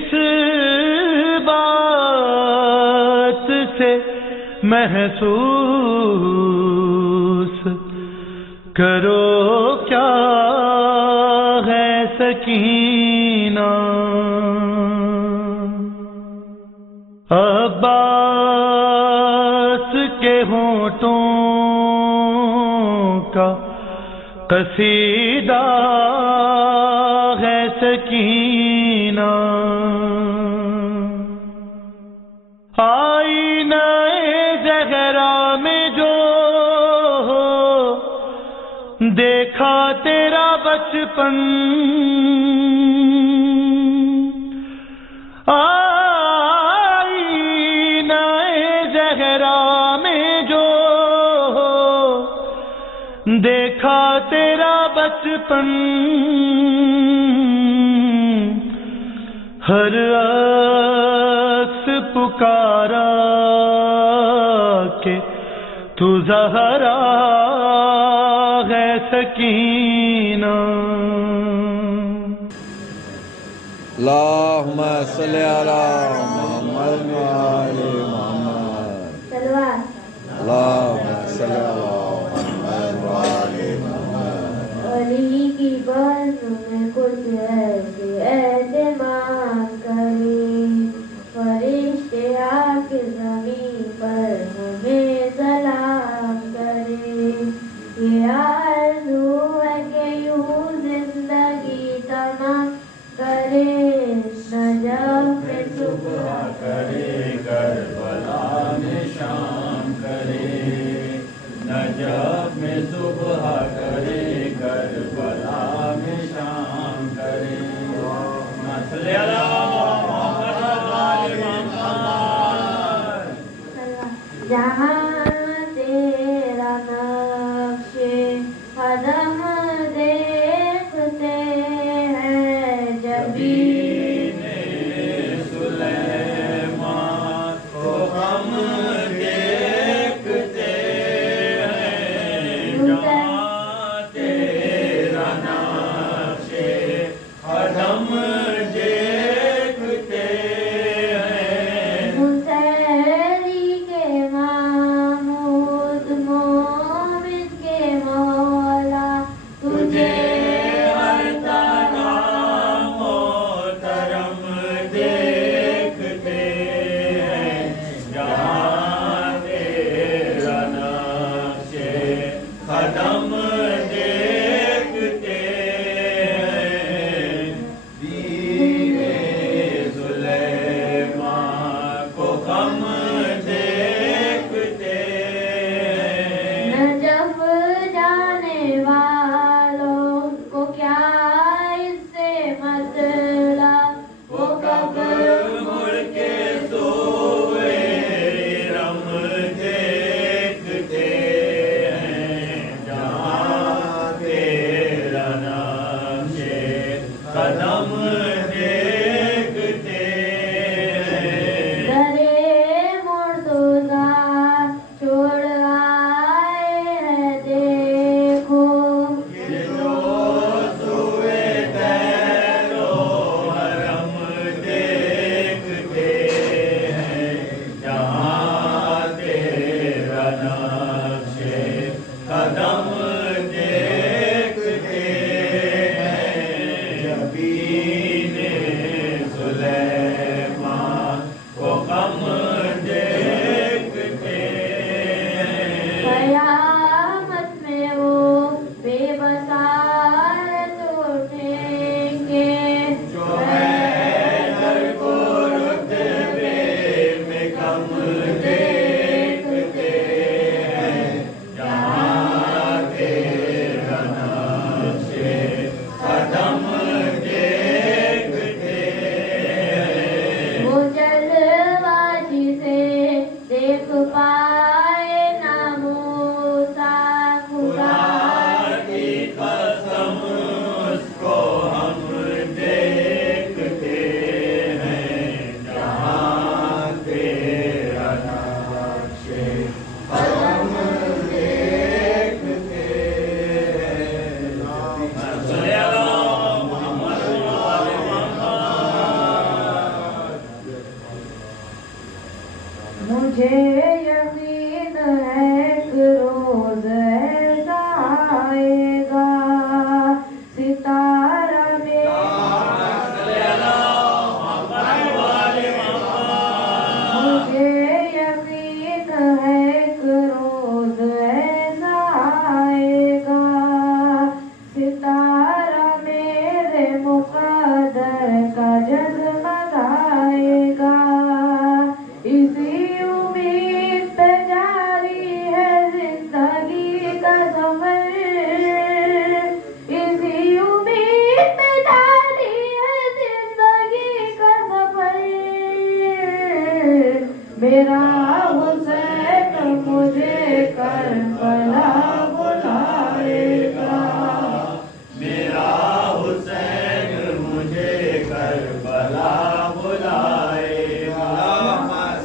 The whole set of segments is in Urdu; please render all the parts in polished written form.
کس بات سے محسوس کرو کیا ہے سکینہ، عباس کے ہونٹوں کا قصیدہ ہے سکینہ، آئینہ زہرا میں جو دیکھا تیرا بچپن، آئینہ زہرا میں جو دیکھا تیرا بچپن، ہر عکس پکارا کہ تو زہرا ہے سکینہ۔ اللہم صلی علی محمد و آل محمد، اللہم صلی علی محمد و آل محمد۔ علی کی باتوں میں کچھ ایسے اہتمام کریں، فرشتے آ کے زمین پر ہمیں سلام کریں، یہ آرزو ہے کہ یوں زندگی تمام کرے، نجف میں صبح کرے کربلا میں شام کرے، نجف میں صبح کرے کربلا میں شام کرے، صلی اللہ محمد و آل محمد۔ جہاں تیرا نقش قدم دیکھتے ہیں، جبین سلیمان کو ہم دیکھتے ہیں، جہاں تیرا نقش قدم دیکھتے ہیں، مسیری کے محمود مومن کے مولا، تجھے ہر طرح محترم دیکھتے ہیں، جہاں تیرا نقش قدم دیکھتے ہیں، دین سلیمان کو ہم دیکھتے ہیں، نجف جانے والوں کو کیا اس سے مطلب، وہ کب مڑ کے سوئے رم دیکھتے ہیں، جہاں تیرا نقش قدم دیکھتے ہیں، درے مرتضیٰ چھوڑ آئے ہیں دیکھو، یہ جو سوئے دیر و حرم دیکھتے ہیں، جہاں تیرا نقش قدم دیکھتے ہیں، جبین سلیمان کو ہم دیکھتے ہیں، قیامت میں وہ بے بصارت اٹھیں گے، جو حیدر کو رتبے میں کم دیکھتے ہیں، جہاں تیرا نقش قدم دیکھتے مجھے یقین ہے ایک روز ایسا آئے گا ستارہ مجھے یقین ہے ایک روز ایسا آئے گا ستارہ میرے مقدر کا جگمگائے گا اسی امید پہ جاری ہے زندگی کا سفر اسی امید پہ جاری ہے زندگی کا سفر میرا حسین مجھے کربلا بلائے گا میرا حسین مجھے کربلا بلائے گا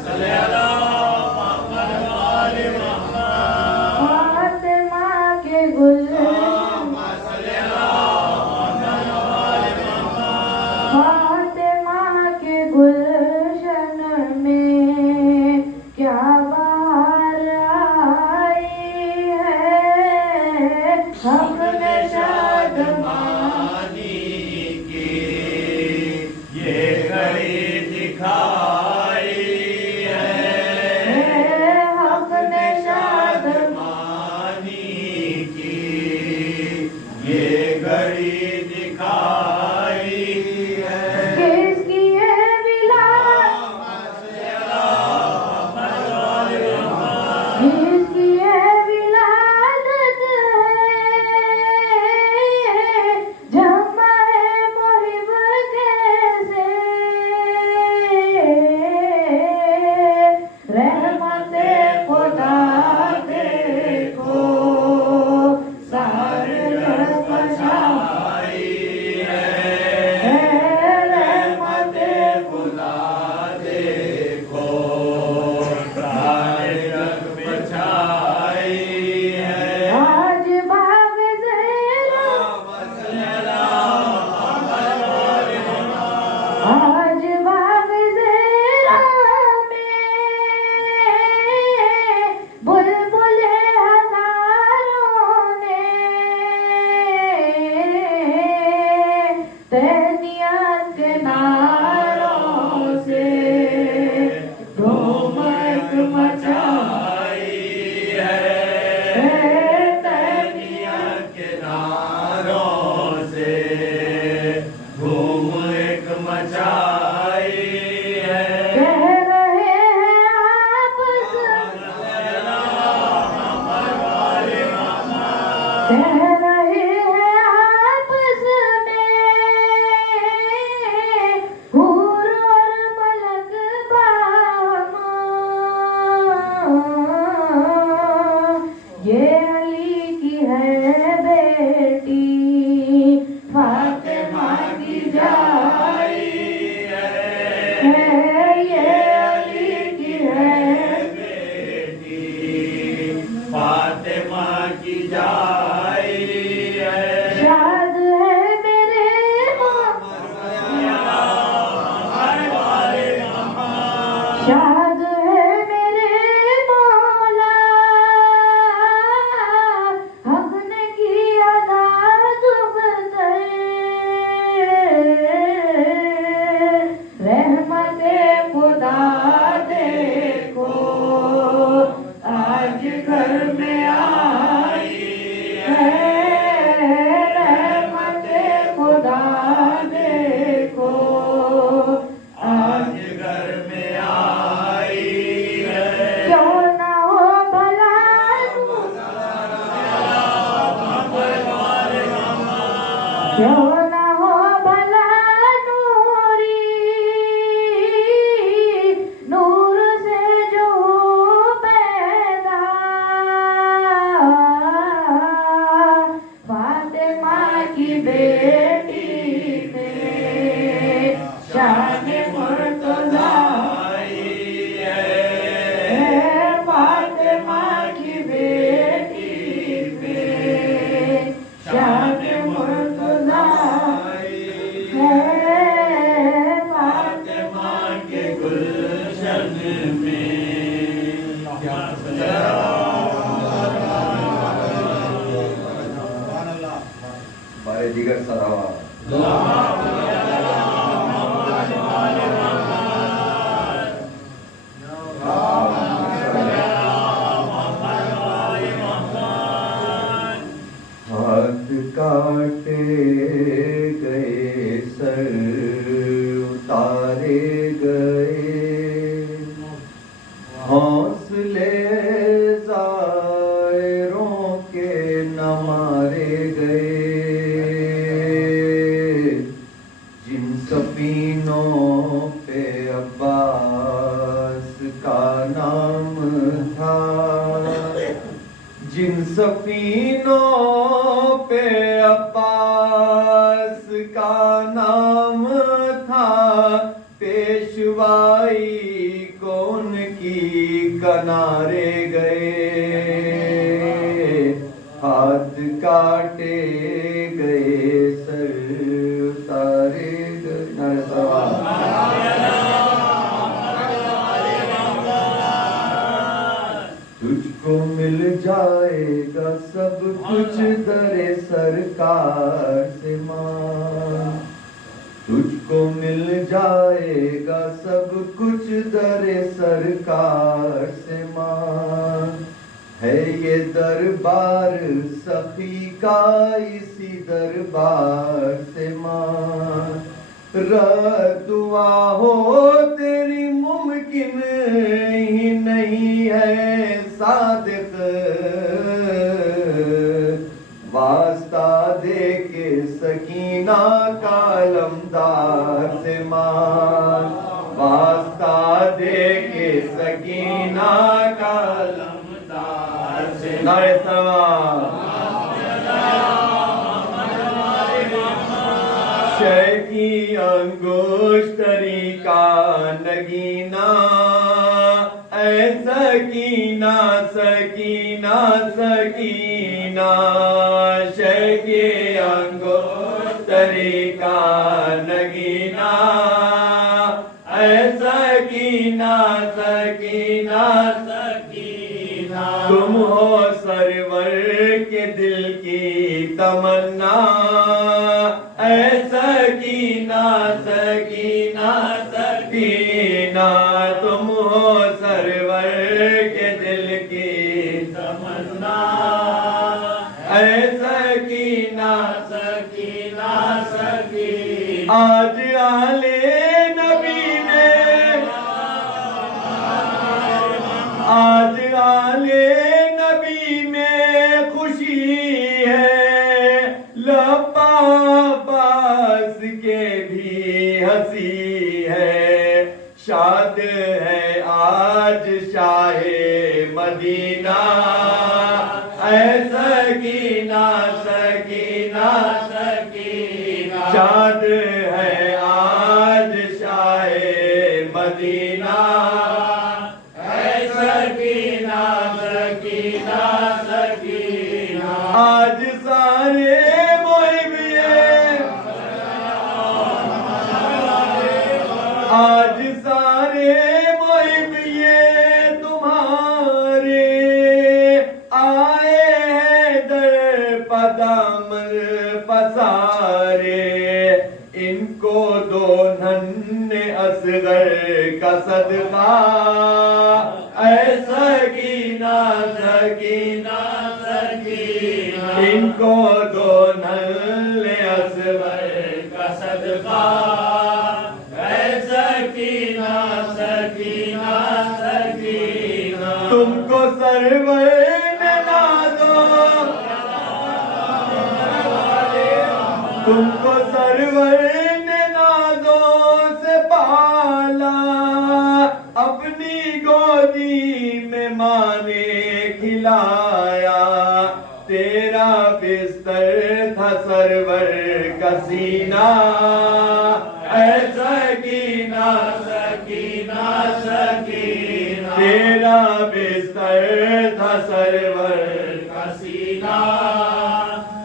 صلی اللہ محمد وآل محمد فاطمہ کے گل صلی اللہ محمد وآل محمد فاطمہ کے گلشن میں کیا بہار آئی ہے حق نے شادمانی کی یہ گھڑی دکھائی ہے حق نے شادمانی کی یہ گھڑی دکھائی ہے کس کی ہے ولایت جس کی ہے ولادت ہے جمع ہے محب کیسے رحمت خدا دیکھو سارے جگ آئی ہے رحمت خدا دیکھو سارے جگ بچائی ہے آج باغ زیرہ آج باغ زیرہ میں بلبل ہزاروں نے تہنیت کے نعروں سے گھومٹ مچائی ہے تہنیت کے نعروں سے دھوم ایک مچائی ہے کہہ رہے ہیں آپس کہہ رہے ہیں آپس میں حور اور ملک باہم یہ علی کی ہے بیٹی فاطمہ کی جائی سر اتارے گئے، حوصلے زائروں کے نہ مارے گئے، جن سفینوں پہ عباس کا نام تھا، جن سفینوں پہ عباس کا نام تھا، پیشوائی کو ان کی کنارے گئے، ہاتھ کاٹے گئے، سر اتارے گئے۔ نعرہ سلام۔ تجھ کو مل جائے گا سب کچھ در سرکار سے ماں، تجھ کو مل جائے گا سب کچھ در سرکار سے ماں، ہے یہ دربار سخی کا اسی دربار سے ماں، دعا ہو تیری ممکن ہی نہیں ہے صادق، واسطہ دے کے سکینہ کا علمدار سے ماں، واسطہ دے کے سکینہ کا علمدار سے نعرہ سلام۔ شے کی انگشتری کا نگینہ، اے سکینہ سکینہ سکینہ، شے کی انگشتری کا نگینہ، اے سکینہ سکینہ سکینہ، تم ہو سرور کے دل کی تمنا، اے سکینہ سکینہ سکینہ، تم ہو سرور کے دل کی تمنا، اے سکینہ سکینہ سکینہ، آج آلے نبی میں، آج آلے نبی میں خوشی ہے، لبا عباس کے بھی ہنسی ہے، شاد ہے آج شاہ مدینہ، اے سکینہ سکینہ سکینہ، شاد ہے آج شاہ مدینہ، اے سکینہ سکینہ سکینہ، آج سارے محب یہ، آج سارے محب یہ تمہارے آئے ہیں در پدامن پسارے، ان کو دو ننھے اصغر کا صدقہ، اے سکینہ سکینہ سکینہ، ان کو دو ننھے اصغر کا صدقہ، اے سکینہ سکینہ سکینہ، تم کو سرور نے نازو، تم کو سرور نے نازوں سے پالا، اپنی گودی میں ماں نے کھلایا، تیرا بستر تھا سرور کا سینہ، اے سکینہ سکینہ سکینہ، تیرا بستر تھا سرور کا سینہ،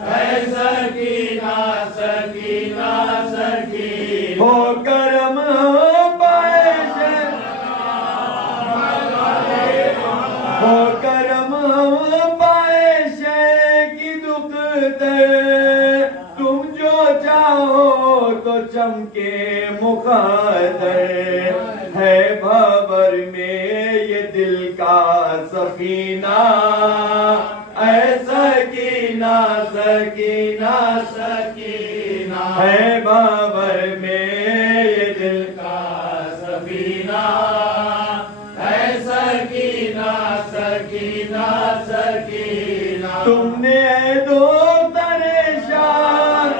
اے سکینہ سکینہ سکینہ، ہو کرم پائش، ہو کرم پائش کی دکھ در، تم جو چاہو تو چمکے مقدر، ہے بھور میں یہ دل کا سفینہ، اے سکینہ سکینہ سکینہ، ہے بھور بھر میں یہ دل کا سفینہ ہے سکینہ سکینہ سکینہ تم نے اے دختر شاہ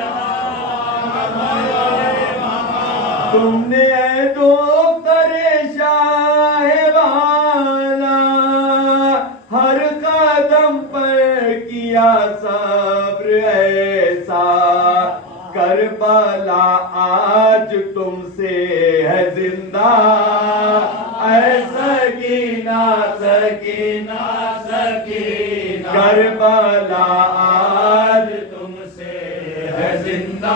تم نے اے دختر شاہ والا ہر قدم پر کیا صبر ایسا کربلا آج تم سے ہے زندہ اے سکینہ سکینہ سکینہ کربلا آج تم سے ہے زندہ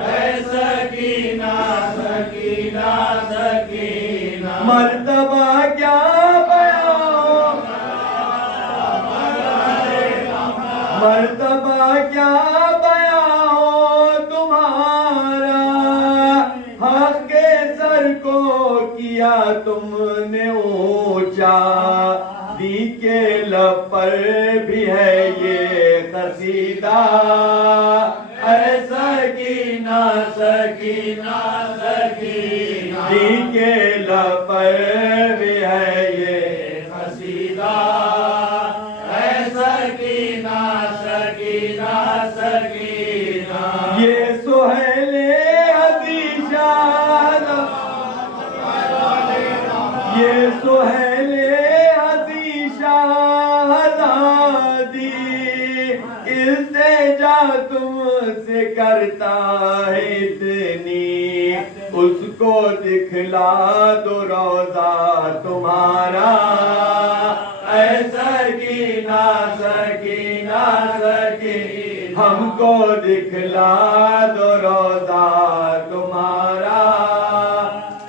ہے سکینہ سکینہ سکینہ مرتبہ کیا بیان مرتبہ کیا بیان ہو تمہارا حق کے سر کو کیا تم نے اونچا دی کے لب پر بھی ہے یہ قصیدہ اے سکینہ سکینہ سکینہ دی کے لب پر بھی ہے یہ قصیدہ ہے سکینہ سکینہ سکینہ یہ سہیل حدیثہ یہ سہیل حدیثہ دی التجا تم سے کرتا ہے اتنی اس کو دکھلا دو روضہ تمہارا اے سکینہ سکینہ سکینہ ہم کو دکھلا دو روضہ تمہارا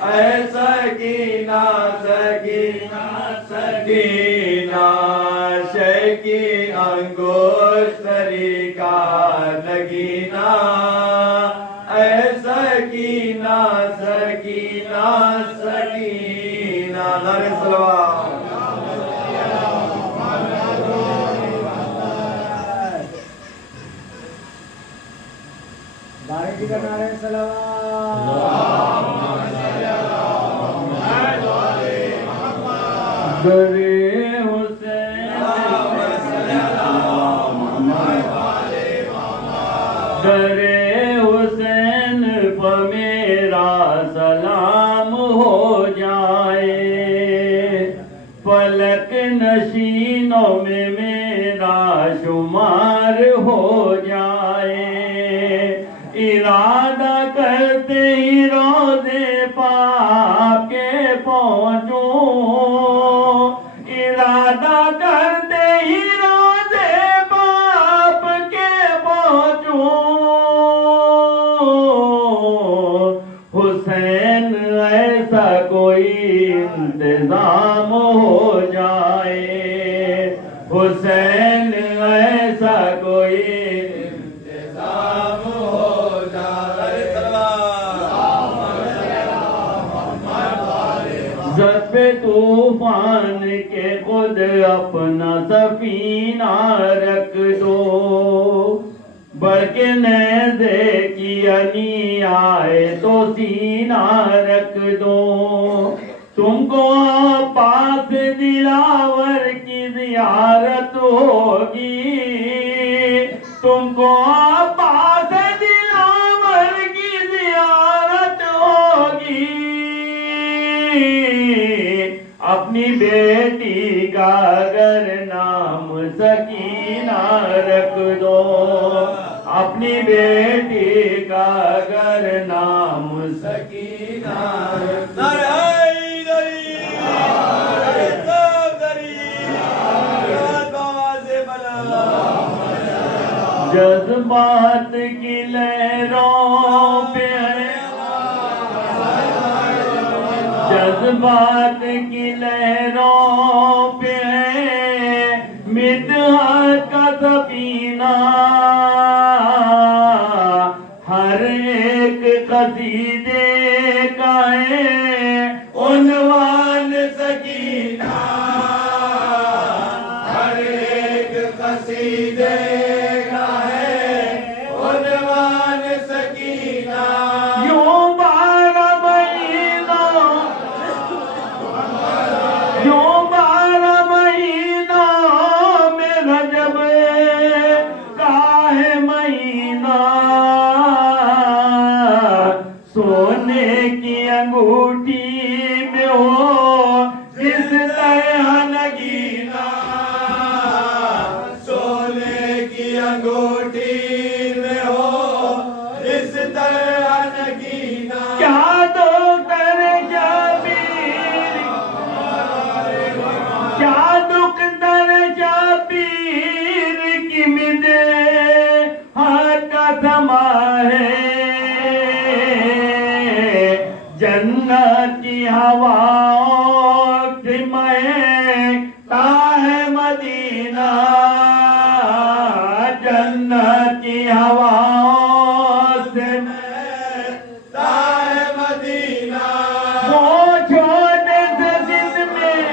اے سکینہ سکینہ سکینہ شے کی انگشتری کا نگینہ اے سکینہ سکینہ سکینہ نعرہ صلوات بارے جی کا نعرہ صلوات درے حسین درے حسین پہ میرا سلام ہو جائے فلک نشینوں میں میرا شمار ہو جائے ارادہ کرتے ہی روضے پاک کے پہنچوں ارادہ کرتے ہی روضے پاک کے پہنچوں حسین ایسا کوئی انتظام ہو جائے حسین ایسا کوئی انتظام ہو جائے ضرب طوفان کے خود اپنا سفینہ رکھ دو بلکہ نیزے کی انی آئے تو سینہ رکھ دو تم کو پاس دلاور کی زیارت ہوگی تم کو پاس دلاور کی زیارت ہوگی اپنی بیٹی کا اگر نام سکینہ رکھ دو اپنی بیٹی کا اگر نام سکینہ رکھ دو جذبات کی لہروں پہ جذبات کی لہروں پہ مدحت کا سفینہ ہر ایک قصیدے کا ہے عنوان سکینہ ہر ایک قصیدے کا ہے عنوان سکینہ سونے کی انگوٹھی میں ہو جس طرح نگینا سونے کی انگوٹھی میں ہو جس طرح نگینا کیا دکھ در شبیر کیا دکھ در شبیر کی مدے ہاتھ کا سما ہے جنت کی ہواؤں سے مہکتا ہے مدینہ جنت کی ہواؤں سے مہکتا ہے مدینہ وہ چھوٹے سے دن میں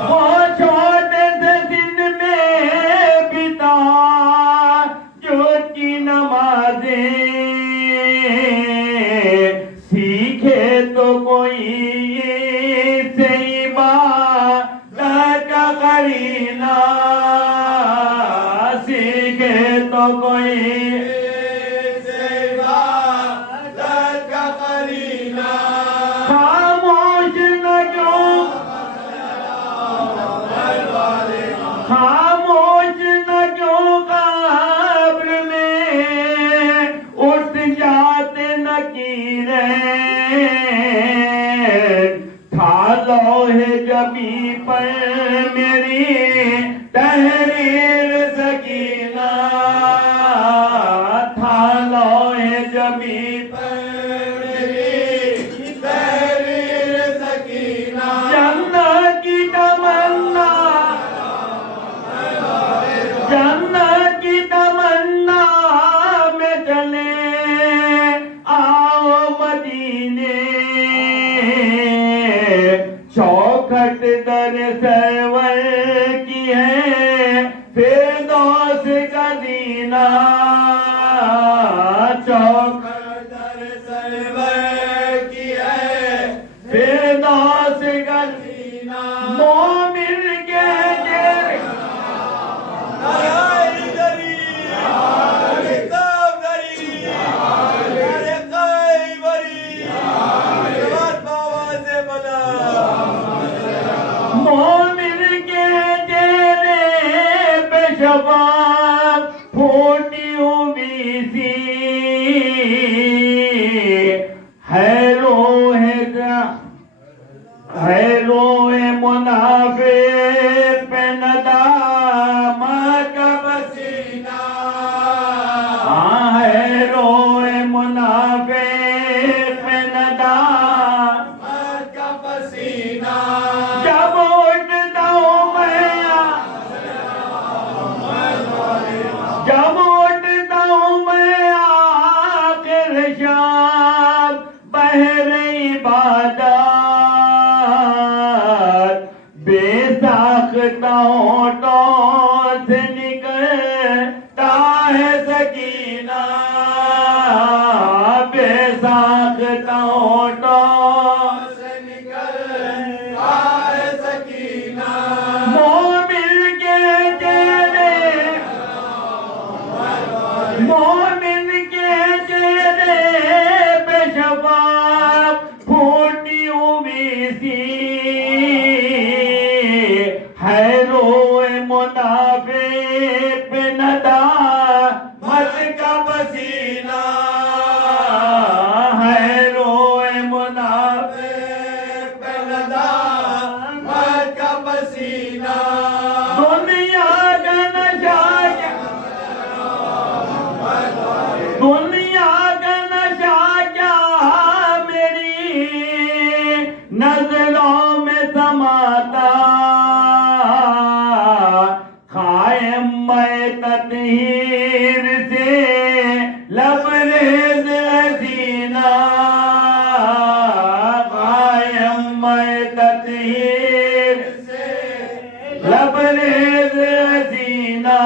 وہ چھوٹے سے دن میں بتا جو کی نمازیں سیکھے تو کوئی سے عبادت کا قرینہ سیکھے تو کوئی سے عبادت کا قرینہ خاموش نہ کیوں خاموش نہ کیوں قبر میں اٹھ جاتے نکیریں تھا لوح جبی پر میری تحریر سکینہ تھا لوح جبی پر میری تحریر سکینہ جنت کی تمنا جنت کی تمنا میں چلے آؤ مدینے چوکھٹ در سرور کی ہے فردوس کا دینہ چوکھٹ در سرور کی ہے فردوس کا دینہ مومن کے چہرے مومن کے چہرے پہ شباب پھوٹی ہوئی سی ہے روح منافق پہ ندامت کا پسینہ ہے روح منافق پہ ندامت کا پسینہ جب اٹھتا ہوں میں جب اٹھتا ہوں میں آخر شام بہر عبادت بے ساختہ ہونٹوں سے نکلتا ہے سکینہ بے ساختہ ہونٹوں سے نکلتا ہے سکینہ مومن کے چہرے مومن کے چہرے پہ شباب پھوٹی ہوئی سی ہے روح منافق پہ ندامت کا پسینہ ہے روح منافق پہ ندامت کا پسینہ دنیا کا نشہ کیا دنیا کا نشہ کیا میری نظروں میں سماتا قائم میں تطہیر سے لبریز حسینہ قائم میں تطہیر سے لبریز حسینہ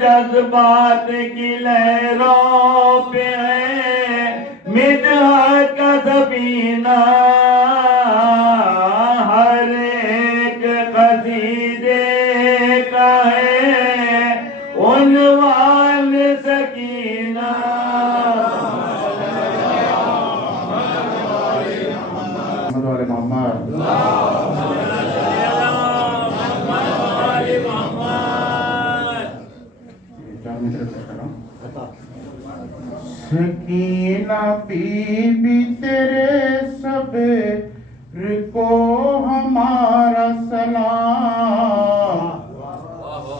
جذبات کی لہروں پہ ہے مدحت کا سفینہ ہر ایک قصیدے کا ہے عنوان سکینہ سکینہ بی بی تیرے صبر کو ہمارا سلام،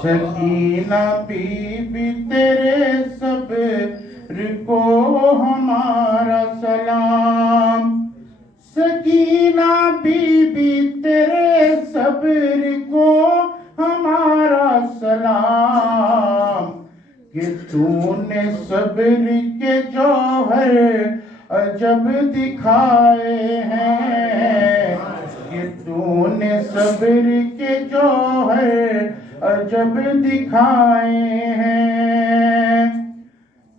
سکینہ بی بی تیرے صبر کو ہمارا سلام، سکینہ بی بی تیرے صبر کو ہمارا سلام، کہ تو نے صبر کے جوہر عجب دکھائے ہیں، کہ تو نے صبر کے جوہر عجب دکھائے ہیں،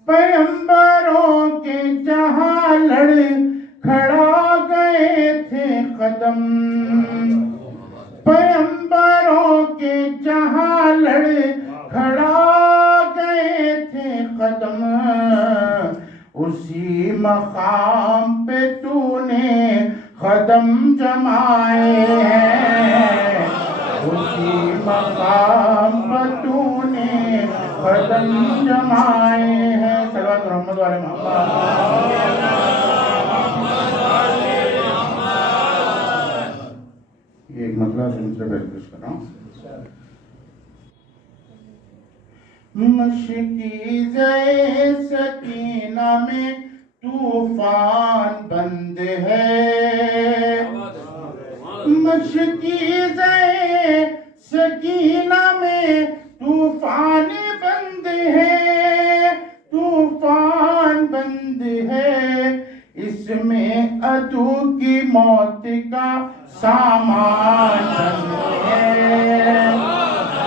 پیغمبروں کے جہاں لڑ کھڑا گئے تھے قدم، پیغمبروں کے جہاں لڑ کھڑا گئے تھے قدم، اسی مقام پہ تو نے قدم جمائے ہیں، اسی مقام پہ تو نے قدم جمائے ہیں، صلوات محمد علیہ محمد۔ یہ ایک مطلب ہے، دوسرے بیت پیش کر رہا ہوں۔ مشکی زے سکینہ میں طوفان بند ہے، مشکی زے سکینہ میں طوفان بند ہے، طوفان بند ہے، اس میں عدو کی موت کا سامان بند ہے،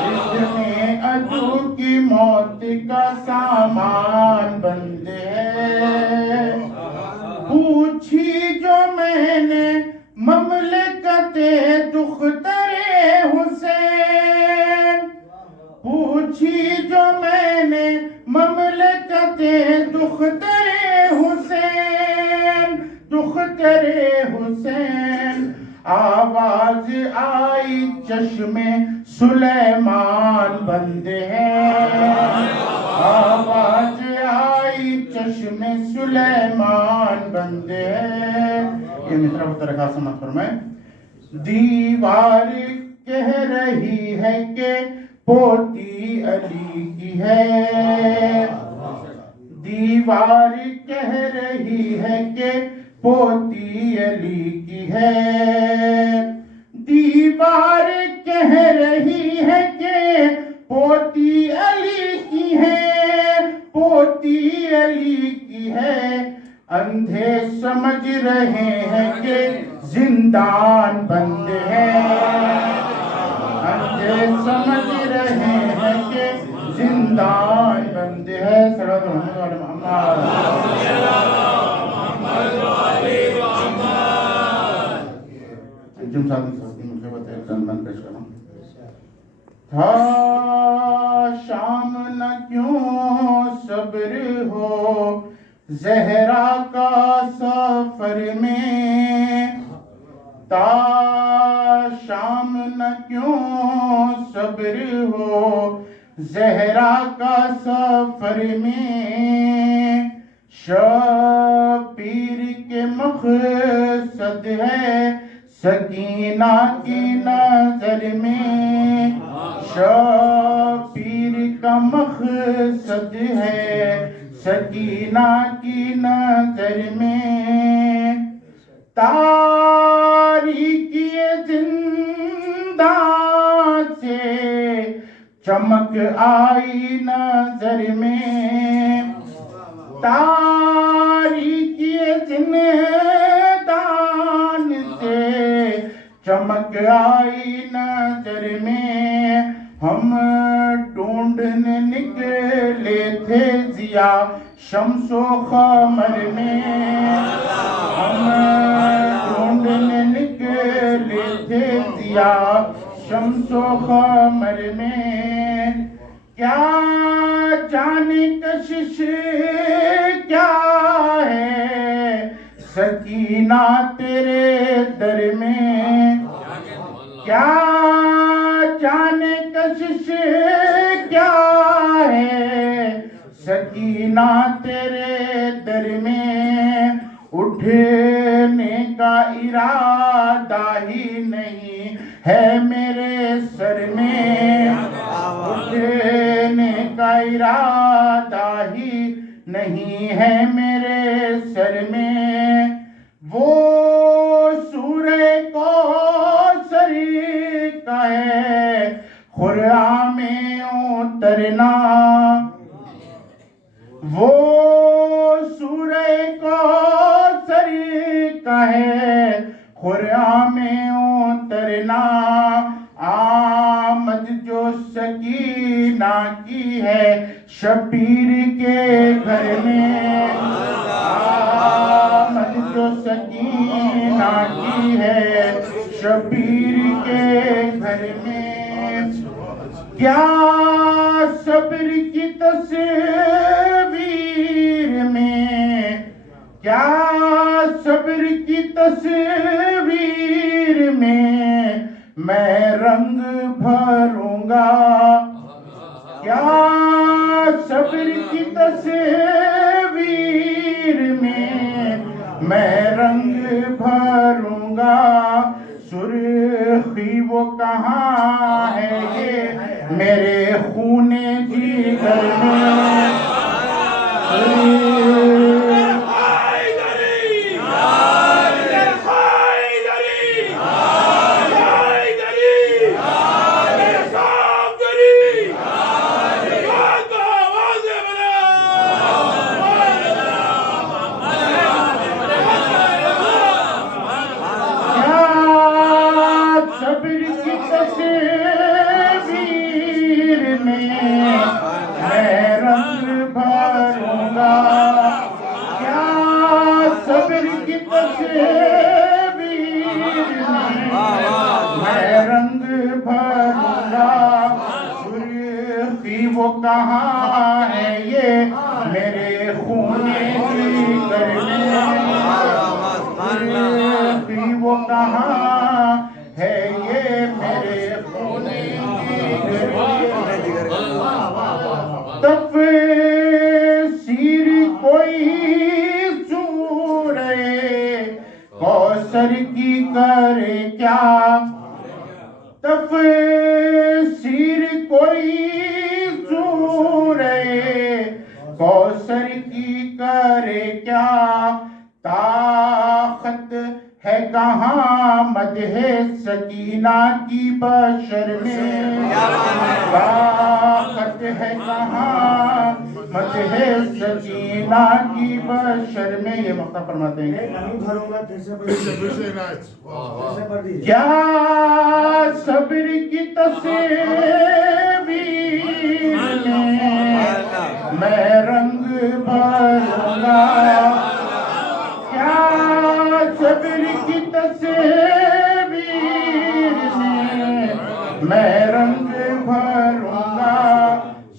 اس میں عدو کی موت کا سامان بند ہے، پوچھی جو میں نے مملکت دختر حسین، پوچھی جو میں نے مملکت دختر حسین، دختر حسین، آواز آئی چشم سلیمان بند ہے، آواز آئی چشم سلیمان بند ہے۔ یہ مصرع کو طریقہ سمجھ فرمائے۔ دیوار کہہ رہی ہے کہ پوتی علی کی ہے، دیوار کہہ رہی ہے کہ پوتی علی کی ہے، دیوار کہہ رہی ہے کہ پوتی علی کی ہے، پوتی علی کی ہے، اندھے سمجھ رہے ہیں کہ زندان بند ہے، اندھے سمجھ رہے ہیں کہ زندان بند ہے، صلوات محمد علی محمد۔ انجم صاحب کی صورتی ملکبت ہے، زنبان پیش کروں۔ تھا شام نہ کیوں صبر ہو زہرا کا سفر میں، تا شام نہ کیوں صبر ہو زہرا کا سفر میں، شبیر کے مقصد ہے سکینہ کی نظر میں، شبیر کا مقصد ہے سکینہ کی نظر میں، تاریکی زندان سے چمک آئی نظر میں، تاریکی زندان سے چمک آئی نظر میں، ہم ڈھونڈنے نکلے تھے ضیا شمس و قمر میں، ہم ڈھونڈنے نکلے تھے ضیا شمس و قمر میں، کیا جانے کشش کیا ہے سکینہ تیرے در میں، کیا جانے کشش کیا ہے سکینہ تیرے در میں اٹھنے کا ارادہ ہی نہیں ہے میرے سر میں، اٹھنے کا ارادہ ہی نہیں ہے میرے سر میں۔ وہ سورہ کوثر کا ہے خرام میں اترنا، وہ سورہ کوثر کا ہے خرام میں اترنا۔ آمد جو سکینہ کی ہے شبیر کے گھر میں، آمد جو سکینہ کی ہے شبیر کے گھر میں۔ کیا صبر کی تصویر میں، کیا صبر کی تصویر میں میں رنگ بھروں گا، کیا صبر کی تصویر میں رنگ بھروں گا۔ سرخی وہ کہاں ہے یہ میرے خون جگر میں، وہ کہاں ہے یہ میرے خون جگر میں، وہ کہاں ہے یہ میرے خون جگر میں۔ تفسیر کوئی سورہ کوثر کی کرے کیا، تفسیر کوئی سورہ کوثر کی کرے کیا، طاقت ہے کہاں مدح سکینہ کی بشر میں، طاقت ہے کہاں مدح سکینہ کی بشر میں۔ یہ مقطع فرماتے ہیں کیا صبر کی تصویر میں رنگ بھروں گا، کیا صبر کی تصویر میں رنگ بھروں گا۔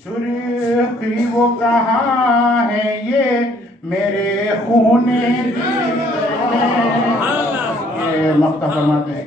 سرخی وہ کہاں ہے یہ میرے خون جگر میں۔ یہ مقطع فرماتے ہیں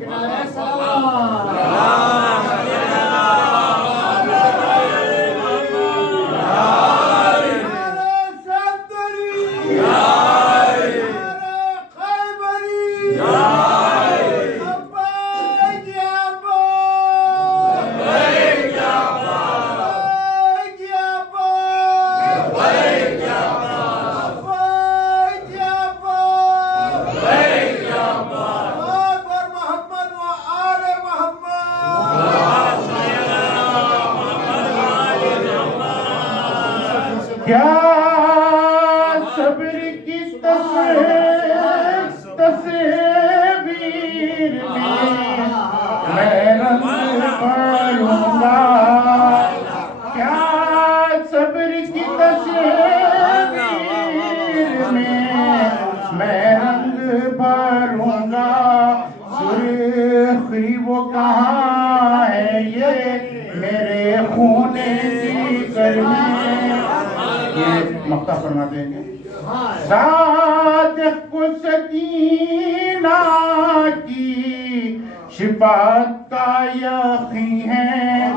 کیا صبر کی تصویر میں رنگ بھروں گا، کیا صبر کی تصویر میں رنگ بھروں گا۔ سرخی وہ کہاں ہے یہ میرے خون جگر میں۔ یہ مقطع فرماتے ہیں صادق کو سکینہ کی شفاعت کا یقین ہے،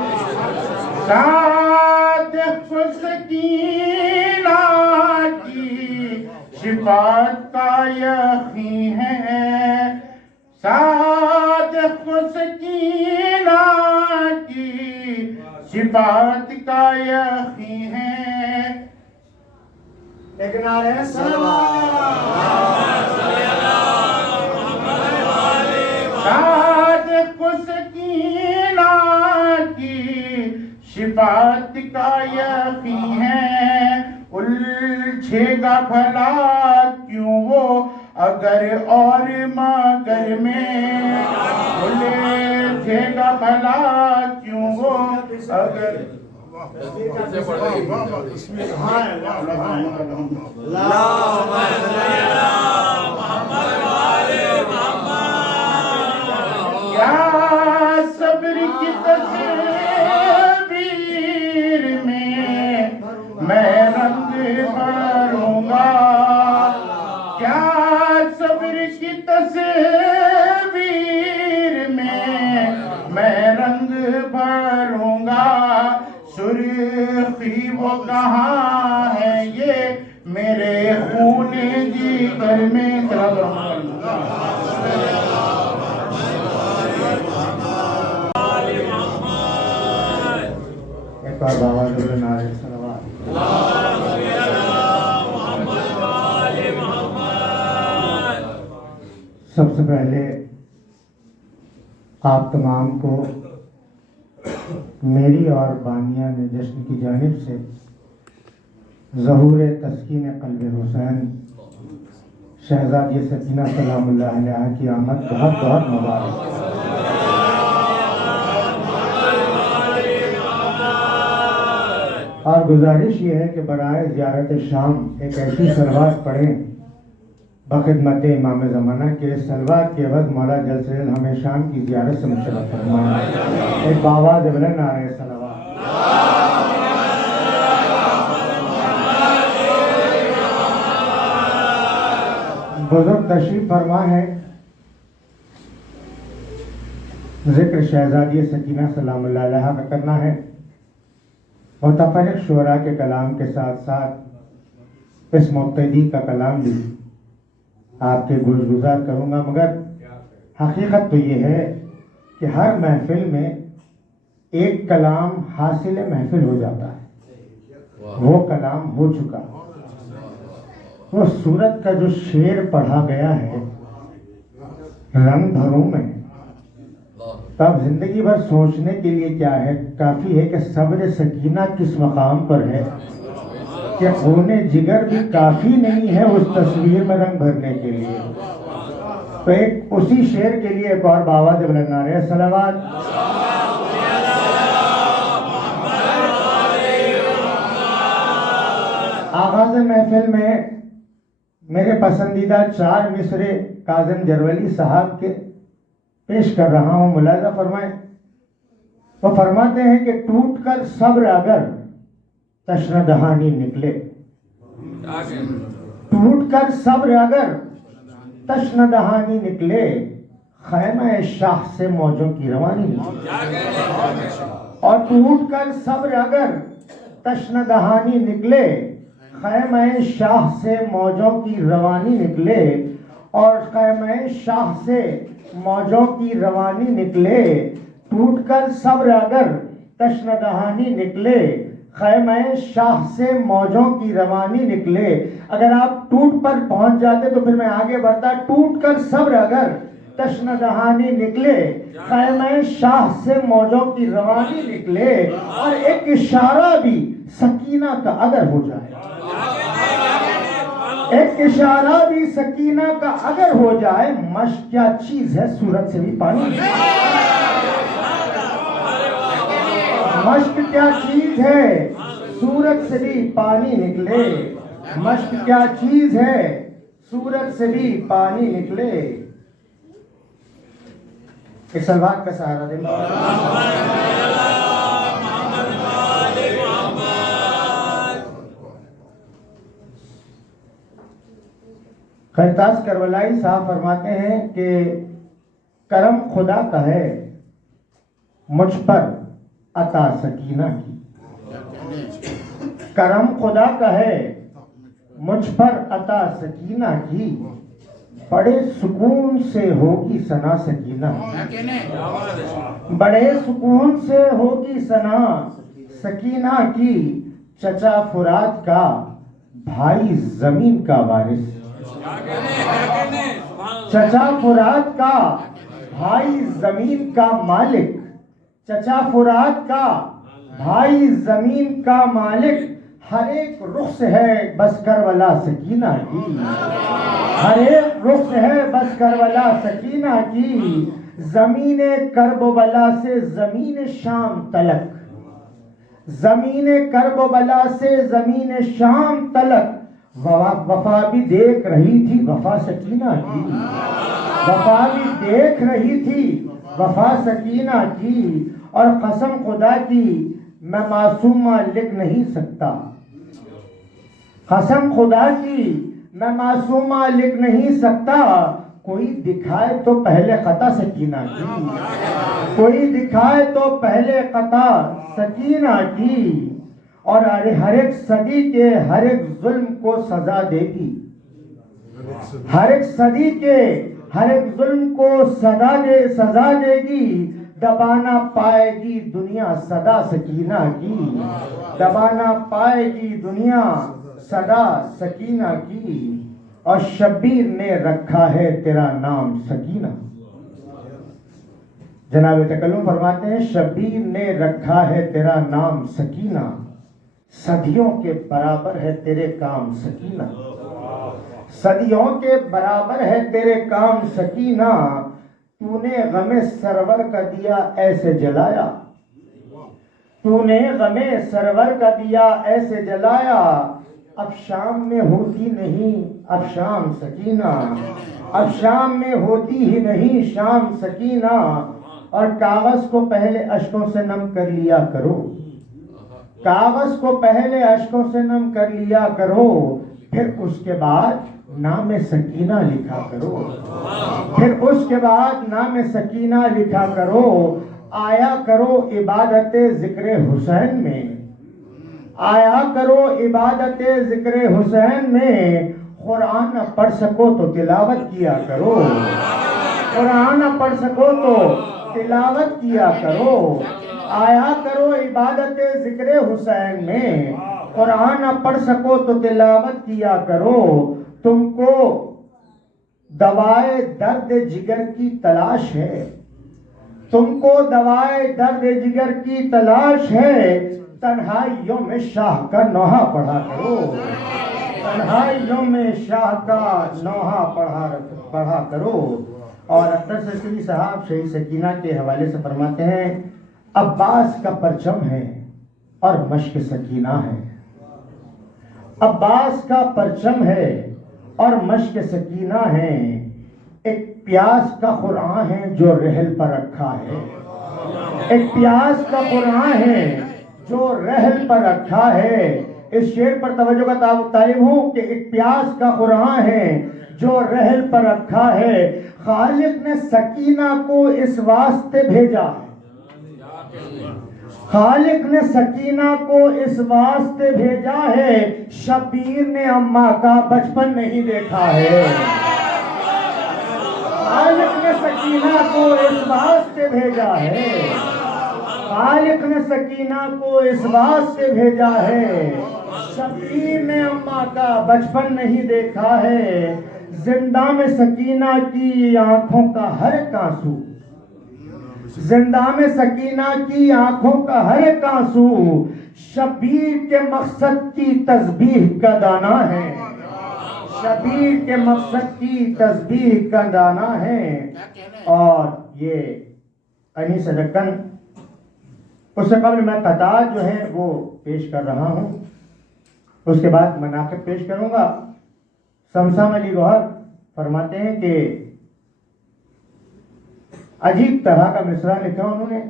صادق و سکینہ کی شفاعت کا یقین ہے، صادق و سکینہ کی شفاعت کا یقین ہے۔ ایک نعرہ صلوات۔ صادق و سکینہ کی شفاعت کا یقین ہے، الجھے گا بھلا کیوں وہ اگر اور مگر میں، الجھے گا بھلا کیوں وہ اگر کیا صبر کی تصویر میں رنگ بھروں گا، کیا صبر کی تصویر میں رنگ بھروں گا، سرخی وہ کہاں ہے یہ میرے خون جگر میں۔ ایک بار بابا جب نعرہ صلوات۔ سب سے پہلے آپ تمام کو میری اور بانیہ نے جشن کی جانب سے ظہور تسکین قلب حسین شہزادی سکینہ سلام اللہ علیہ کی آمد بہت بہت مبارک۔ اور گزارش یہ ہے کہ برائے زیارت شام ایک ایسی صلوات پڑھیں بخدمت امام زمانہ کے، صلوات کے عوض مولا جل سے جلال ہمیں شام کی زیارت سے مشرف فرمائے۔ ایک باواز بلند نعرہ صلوات۔ بزرگ تشریف فرما ہے، ذکر شہزادی سکینہ سلام اللہ علیہ کا کرنا ہے، متفرق شعراء کے کلام کے ساتھ ساتھ اس مقتدی کا کلام بھی آپ کے گوش گزار کروں گا، مگر حقیقت تو یہ ہے کہ ہر محفل میں ایک کلام حاصل محفل ہو جاتا ہے، وہ کلام ہو چکا۔ وہ سورت کا جو شعر پڑھا گیا ہے رنگ بھروں میں، تب زندگی بھر سوچنے کے لیے کیا ہے، کافی ہے کہ صبر سکینہ کس مقام پر ہے کہ خون جگر بھی کافی نہیں ہے اس تصویر میں رنگ بھرنے کے لیے۔ تو ایک اسی شعر کے لیے ایک اور باواز بلند نعرہ صلوات۔ آغاز محفل میں میرے پسندیدہ 4 مصرے کاظم جرولی صاحب کے پیش کر رہا ہوں، ملاحظہ فرمائیں۔ وہ فرماتے ہیں کہ ٹوٹ کر صبر اگر تشنہ دہانی نکلے، ٹوٹ کر صبر اگر تشنہ دہانی نکلے، خیمہ شاہ سے موجوں کی روانی نکلے۔ اور ٹوٹ کر صبر اگر تشنہ دہانی نکلے، خیمہ شاہ سے موجوں کی روانی نکلے، اور خیمہ شاہ سے موجوں کی روانی نکلے، ٹوٹ کر صبر اگر تشنہ دہانی نکلے، خیمہ شاہ سے موجوں کی روانی نکلے۔ اگر آپ ٹوٹ پر پہنچ جاتے تو پھر میں آگے بڑھتا، ٹوٹ کر صبر اگر تشنہ دہانی نکلے، خیمہ شاہ سے موجوں کی روانی نکلے، اور ایک اشارہ بھی سکینہ کا اگر ہو جائے، ایک اشارہ بھی سکینہ کا اگر ہو جائے، مشق کیا چیز ہے سورت سے بھی پانی نکلے، مشق کیا چیز ہے سورت سے بھی پانی نکلے، مشق کیا چیز ہے سورت سے بھی پانی نکلے۔ اس صلوات کا سہارا دیں۔ خیرتاز کربلائی صاحب فرماتے ہیں کہ کرم خدا کا ہے مجھ پر عطا سکینہ کی، کرم خدا کا ہے مجھ پر عطا سکینہ کی، بڑے سکون سے ہوگی ثنا سکینہ، بڑے سکون سے ہوگی ثنا سکینہ کی، چچا فرات کا بھائی زمین کا وارث، چچا فرات کا بھائی زمین کا مالک، چچا فرات کا بھائی زمین کا مالک، ہر ایک رخ سے ہے بس کربلا سکینہ کی، ہر ایک رخ سے ہے بس کربلا سکینہ کی، زمین کرب و بلا سے زمین شام تلک، زمین کرب و بلا سے زمین شام تلک، وفا بھی دیکھ رہی تھی وفا سکینہ کی، وفا بھی دیکھ رہی تھی وفا سکینہ کی، اور قسم خدا کی میں معصومہ لکھ نہیں سکتا، قسم خدا کی میں معصومہ لکھ نہیں سکتا، کوئی دکھائے تو پہلے خطا سکینہ کی، کوئی دکھائے تو پہلے خطا سکینہ کی، اور ہر ایک صدی کے ہر ایک ظلم کو سزا دے گی، ہر ایک صدی کے ہر ایک ظلم کو سزا دے گی، دبانا پائے گی دنیا صدا سکینہ کی، دبانا پائے گی دنیا صدا سکینہ کی، اور شبیر نے رکھا ہے تیرا نام سکینہ، جناب تکلم فرماتے ہیں شبیر نے رکھا ہے تیرا نام سکینہ، صدیوں کے برابر ہے تیرے کام سکینہ، صدیوں کے برابر ہے تیرے کام سکینہ، تو نے غم سرور کا دیا ایسے جلایا، تو نے غم سرور کا دیا ایسے جلایا، اب شام میں ہوتی نہیں اب شام سکینہ، اب شام میں ہوتی ہی نہیں شام سکینہ، اور کاغذ کو پہلے اشکوں سے نم کر لیا کرو، کاغذ کو پہلے اشکوں سے نم کر لیا کرو، پھر اس کے بعد نام سکینہ لکھا کرو، پھر اس کے بعد نام سکینہ لکھا کرو، آیا کرو عبادت ذکر حسین میں، آیا کرو عبادت ذکر حسین میں، قرآن نہ پڑھ سکو تو تلاوت کیا کرو، قرآن نہ پڑھ سکو تو تلاوت کیا کرو، آیا کرو عبادت ذکر حسین میں، قرآن نہ پڑھ سکو تو تلاوت کیا کرو، تم کو دوائے درد جگر کی تلاش ہے، تم کو دوائے درد جگر کی تلاش ہے، تنہائیوں میں شاہ کا نوحہ پڑھا کرو، تنہائیوں میں شاہ کا نوحہ پڑھا کرو، اور اختر سرکری صاحب شہید سکینہ کے حوالے سے فرماتے ہیں عباس کا پرچم ہے اور مشق سکینہ ہے، عباس کا پرچم ہے اور مشق سکینہ ہے، ایک پیاس کا قرآن ہے جو رحل پر رکھا ہے، ایک پیاس کا قرآن ہے جو رحل پر رکھا ہے، اس شعر پر توجہ کا طالب ہوں کہ ایک پیاس کا قرآن ہے جو رحل پر رکھا ہے، خالق نے سکینہ کو اس واسطے بھیجا ہے، خالق نے سکینہ کو اس واسطے بھیجا ہے، شبیر نے اماں کا بچپن نہیں دیکھا ہے، خالق نے سکینہ کو اس واسطے بھیجا ہے، خالق نے سکینہ کو اس واسطے بھیجا ہے، شبیر نے اماں کا بچپن نہیں دیکھا ہے، زندہ میں سکینہ کی آنکھوں کا ہر ایک آنسو، زندہ میں سکینہ کی آنکھوں کا ہر ایک آنسو، شبیر کے مقصد کی تسبیح کا دانہ ہے، شبیر کے مقصد کی تسبیح کا دانہ ہے، اور یہ انیس ڈکن، اس سے قبل میں قطعات جو ہے وہ پیش کر رہا ہوں، اس کے بعد مناقب پیش کروں گا۔ سمسام علی گوہر فرماتے ہیں کہ عجیب طرح کا مصرع لکھا انہوں نے،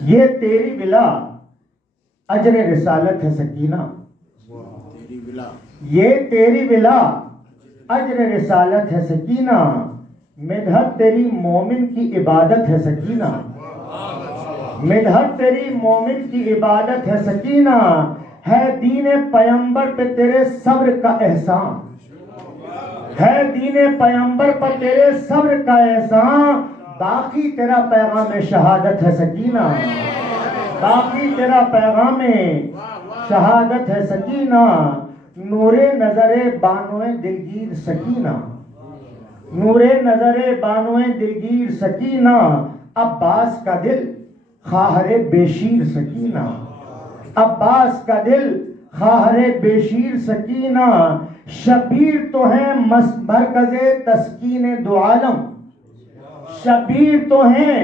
یہ تیری بلا اجر رسالت ہے سکینہ، یہ تیری بلا اجر رسالت ہے سکینہ، مدحت تیری مومن کی عبادت ہے سکینہ، مدحت تیری مومن کی عبادت ہے سکینہ، ہے دین پیغمبر پہ تیرے صبر کا احسان، ہے دین پیغمبر پر تیرے صبر کا احسان، باقی تیرا پیغام شہادت ہے سکینہ، باقی تیرا پیغام شہادت ہے سکینہ، نور نظر بانوئے دلگیر سکینہ، نور نظر بانوئے دلگیر سکینہ، عباس کا دل خواہر بشیر سکینہ، عباس کا دل خواہر بشیر سکینہ، شبیر تو ہیں مرکز تسکین دو عالم، شبیر تو ہیں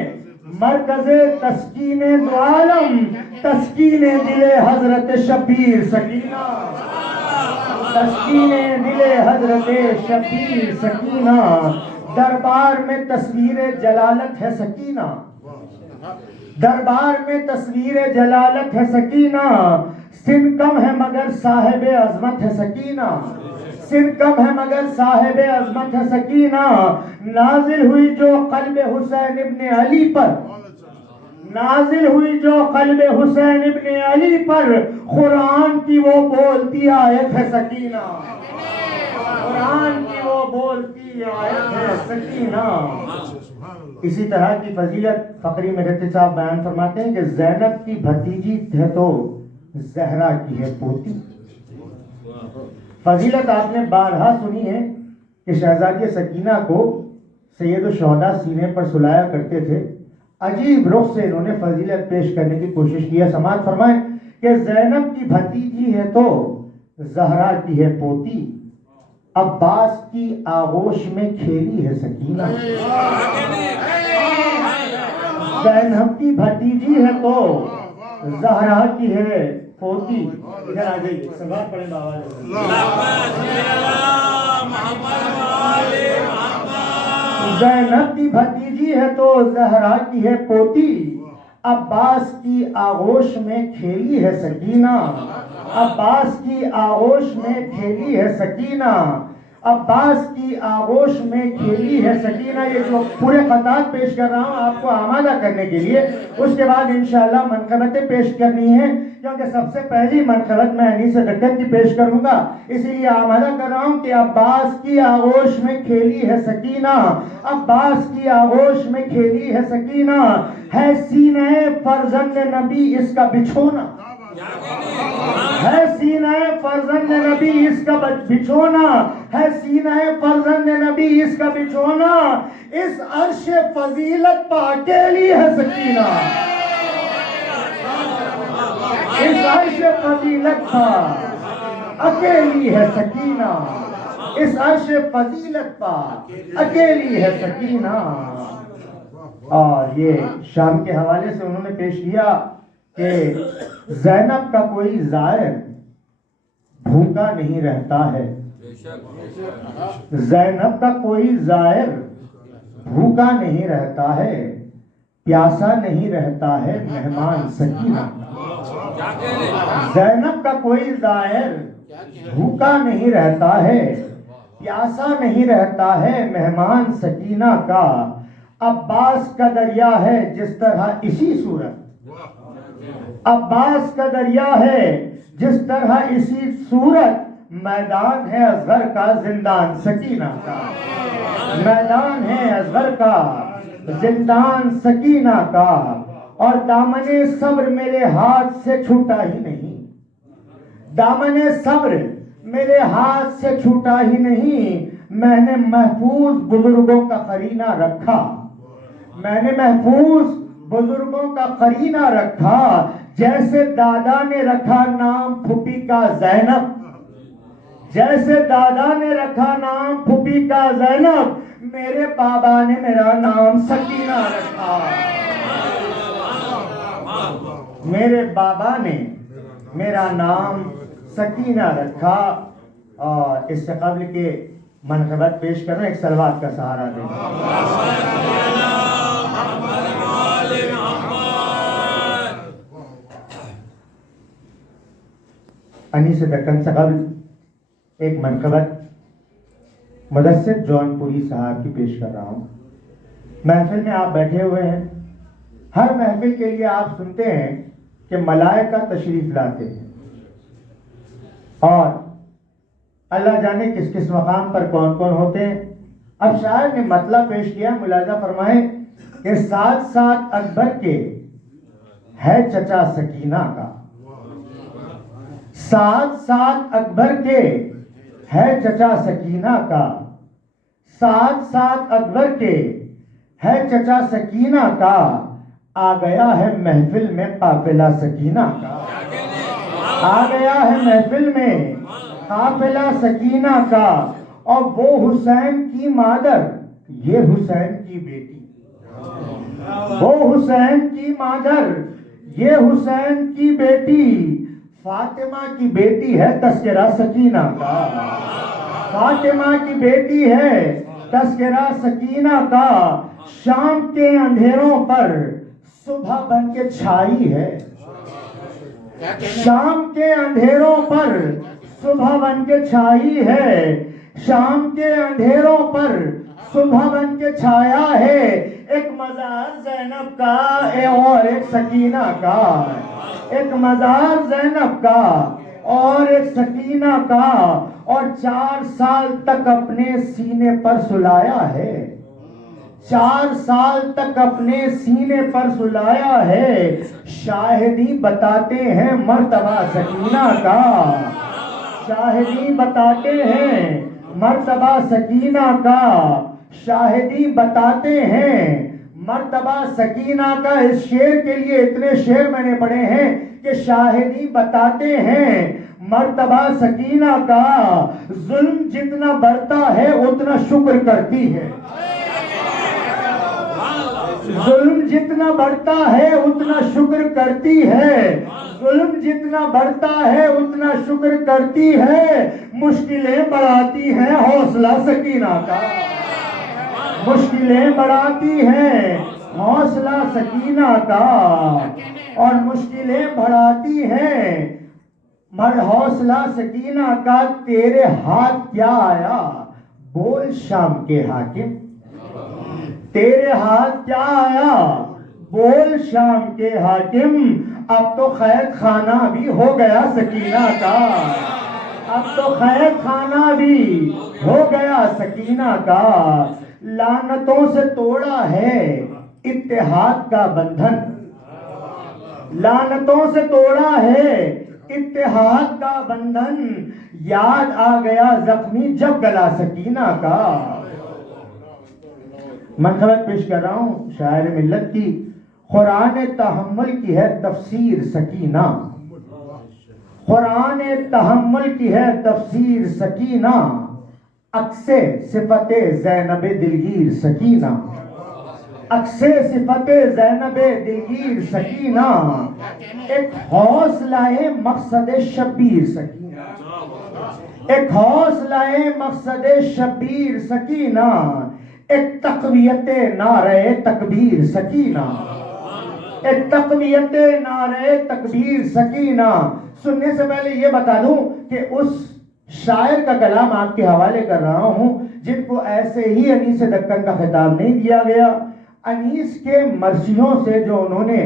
مرکز تسکین دو عالم، تسکین دل حضرت شبیر سکینہ، تسکین دل حضرت شبیر سکینہ، دربار میں تصویر جلالت ہے سکینہ، دربار میں تصویر جلالت ہے سکینہ، سن کم ہے مگر صاحب عظمت ہے سکینہ، سن کم ہے مگر صاحب عظمت ہے سکینہ، نازل ہوئی جو قلب حسین ابن علی پر، نازل ہوئی جو قلب حسین ابن علی پر، قرآن کی وہ بولتی آیت ہے سکینہ، قرآن کی وہ بولتی آیت ہے سکینہ۔ اسی طرح کی فضیلت فقری مرتضی صاحب بیان فرماتے ہیں کہ زینب کی بھتیجی ہے تو زہرا کی ہے پوتی۔ فضیلت آپ نے بارہا سنی ہے کہ شہزادی سکینہ کو سید الشہداء سینے پر سلایا کرتے تھے، عجیب رخ سے انہوں نے فضیلت پیش کرنے کی کوشش کی ہے۔ سماعت فرمائیں کہ زینب کی بھتیجی ہے تو زہرا کی ہے پوتی، عباس کی آغوش میں کھیلی ہے سکینہ، زینب کی بھتیجی ہے تو زہرا کی ہے پوتی۔ ادھر آ جائیے، سبات پڑھیں بابا۔ زینب کی بھتیجی ہے تو زہرا کی ہے پوتی، عباس کی آغوش میں کھیلی ہے سکینہ، عباس کی آغوش میں کھیلی ہے سکینہ، عباس کی آغوش میں کھیلی ہے سکینہ۔ یہ جو پورے خطات پیش کر رہا ہوں آپ کو آمادہ کرنے کے لیے، اس کے بعد انشاءاللہ منقبتیں پیش کرنی ہیں، کیونکہ سب سے پہلی منقبت میں انیس دکن کی پیش کروں گا، اسی لیے آمادہ کر رہا ہوں کہ عباس کی آغوش میں کھیلی ہے سکینہ، عباس کی آغوش میں کھیلی ہے سکینہ، ہے سینہ فرزند نبی اس کا بچھونا، ہے سینہ فرزند نبی اس کا بچھونا، ہے سینہ فرزند نبی اس کا بچھونا، اس عرش فضیلت پہ اکیلی ہے سکینہ، اس عرش فضیلت پہ اکیلی ہے سکینہ، اس عرش فضیلت پہ اکیلی ہے سکینہ۔ اور یہ شام کے حوالے سے انہوں نے پیش کیا کہ زینب کا کوئی زائر بھوکا نہیں رہتا ہے، زینب کا کوئی زائر بھوکا نہیں رہتا ہے، پیاسا نہیں رہتا ہے مہمان سکینہ، زینب کا کوئی زائر بھوکا نہیں رہتا ہے، پیاسا نہیں رہتا ہے مہمان سکینہ کا، عباس کا دریا ہے جس طرح اسی صورت، عباس کا دریا ہے جس طرح اسی صورت، میدان ہے اصغر کا زندان سکینہ کا، میدان ہے اصغر کا زندان سکینہ کا، اور دامن صبر میرے ہاتھ سے چھوٹا ہی نہیں، دامن صبر میرے ہاتھ سے چھوٹا ہی نہیں، میں نے محفوظ بزرگوں کا قرینہ رکھا، میں نے محفوظ بزرگوں کا قرینہ رکھا، جیسے دادا نے رکھا نام پھوپھی کا زینب، جیسے دادا نے رکھا نام پھوپھی کا زینب، میرے بابا نے میرا نام سکینہ رکھا، میرے بابا نے میرا نام سکینہ رکھا۔ اور اس سے قبل کے منقبت پیش کرنا، ایک صلوات کا سہارا دیں۔ انیس دکن سے قبل ایک منقبت مدثر جون پوری صاحب کی پیش کر رہا ہوں۔ محفل میں آپ بیٹھے ہوئے ہیں، ہر محفل کے لیے آپ سنتے ہیں کہ ملائکہ تشریف لاتے ہیں، اور اللہ جانے کس کس مقام پر کون کون ہوتے ہیں. اب شاعر نے مطلب پیش کیا, ملاحظہ فرمائیں کہ ساتھ ساتھ اکبر کے ہے چچا سکینہ کا, ساتھ ساتھ اکبر کے ہے چچا سکینہ کا, ساتھ ساتھ اکبر کے ہے چچا سکینہ کا, آ گیا ہے محفل میں قافلہ سکینہ کا, آ گیا ہے محفل میں قافلہ سکینہ کا. اور وہ حسین کی مادر یہ حسین کی بیٹی, وہ حسین کی مادر یہ حسین کی بیٹی, فاطمہ کی بیٹی ہے تذکرہ سکینہ کا, فاطمہ کی بیٹی ہے تذکرہ سکینہ کا. شام کے اندھیروں پر صبح بن کے چھائی ہے, شام کے اندھیروں پر صبح بن کے چھائی ہے, شام کے اندھیروں پر صبح بن کے چھایا ہے. ایک مزار زینب کا اور ایک سکینہ کا, ایک مزار زینب کا اور ایک سکینہ کا, اور 4 سال تک اپنے سینے پر سلایا ہے, 4 سال تک اپنے سینے پر سلایا ہے. شاہدی بتاتے ہیں مرتبہ سکینہ کا, شاہدی بتاتے ہیں مرتبہ سکینہ کا, شاہدی بتاتے ہیں مرتبہ سکینہ کا. اس شعر کے لیے اتنے شعر میں نے پڑھے ہیں کہ شاہدی بتاتے ہیں مرتبہ سکینہ کا. ظلم جتنا بڑھتا ہے اتنا شکر کرتی ہے, ظلم جتنا بڑھتا ہے اتنا شکر کرتی ہے, ظلم جتنا بڑھتا ہے اتنا شکر کرتی ہے. مشکلیں بڑھاتی ہیں حوصلہ سکینہ کا, مشکلیں بڑھاتی ہیں حوصلہ سکینہ کا, اور مشکلیں بڑھاتی ہیں حوصلہ سکینہ کا. تیرے ہاتھ کیا آیا بول شام کے حاکم, تیرے ہاتھ کیا آیا بول شام کے حاکم. اب تو قید خانہ بھی ہو گیا سکینہ کا, اب تو قید خانہ بھی ہو گیا سکینہ کا. لعنتوں سے توڑا ہے اتحاد کا بندھن, لعنتوں سے توڑا ہے اتحاد کا بندھن. یاد آ گیا زخمی جب گلا سکینہ کا. منقبت پیش کر رہا ہوں شاعر ملت کی. قرآن تحمل کی ہے تفسیر سکینہ, قرآن تحمل کی ہے تفسیر سکینہ. عکس صفت زینب دلگیر سکینہ, عکس صفت زینب دلگیر سکینہ. ایک حوصلہ مقصد شبیر سکینہ, ایک حوصلہ مقصد شبیر سکینہ. ایک تقویت نعرہ تکبیر سکینہ, ایک تقویت نعرہ تکبیر سکینہ. سننے سے پہلے یہ بتا دوں کہ اس شاعر کا کلام آپ کے حوالے کر رہا ہوں جن کو ایسے ہی انیس دکن کا خطاب نہیں دیا گیا. انیس کے مرثیوں سے جو انہوں نے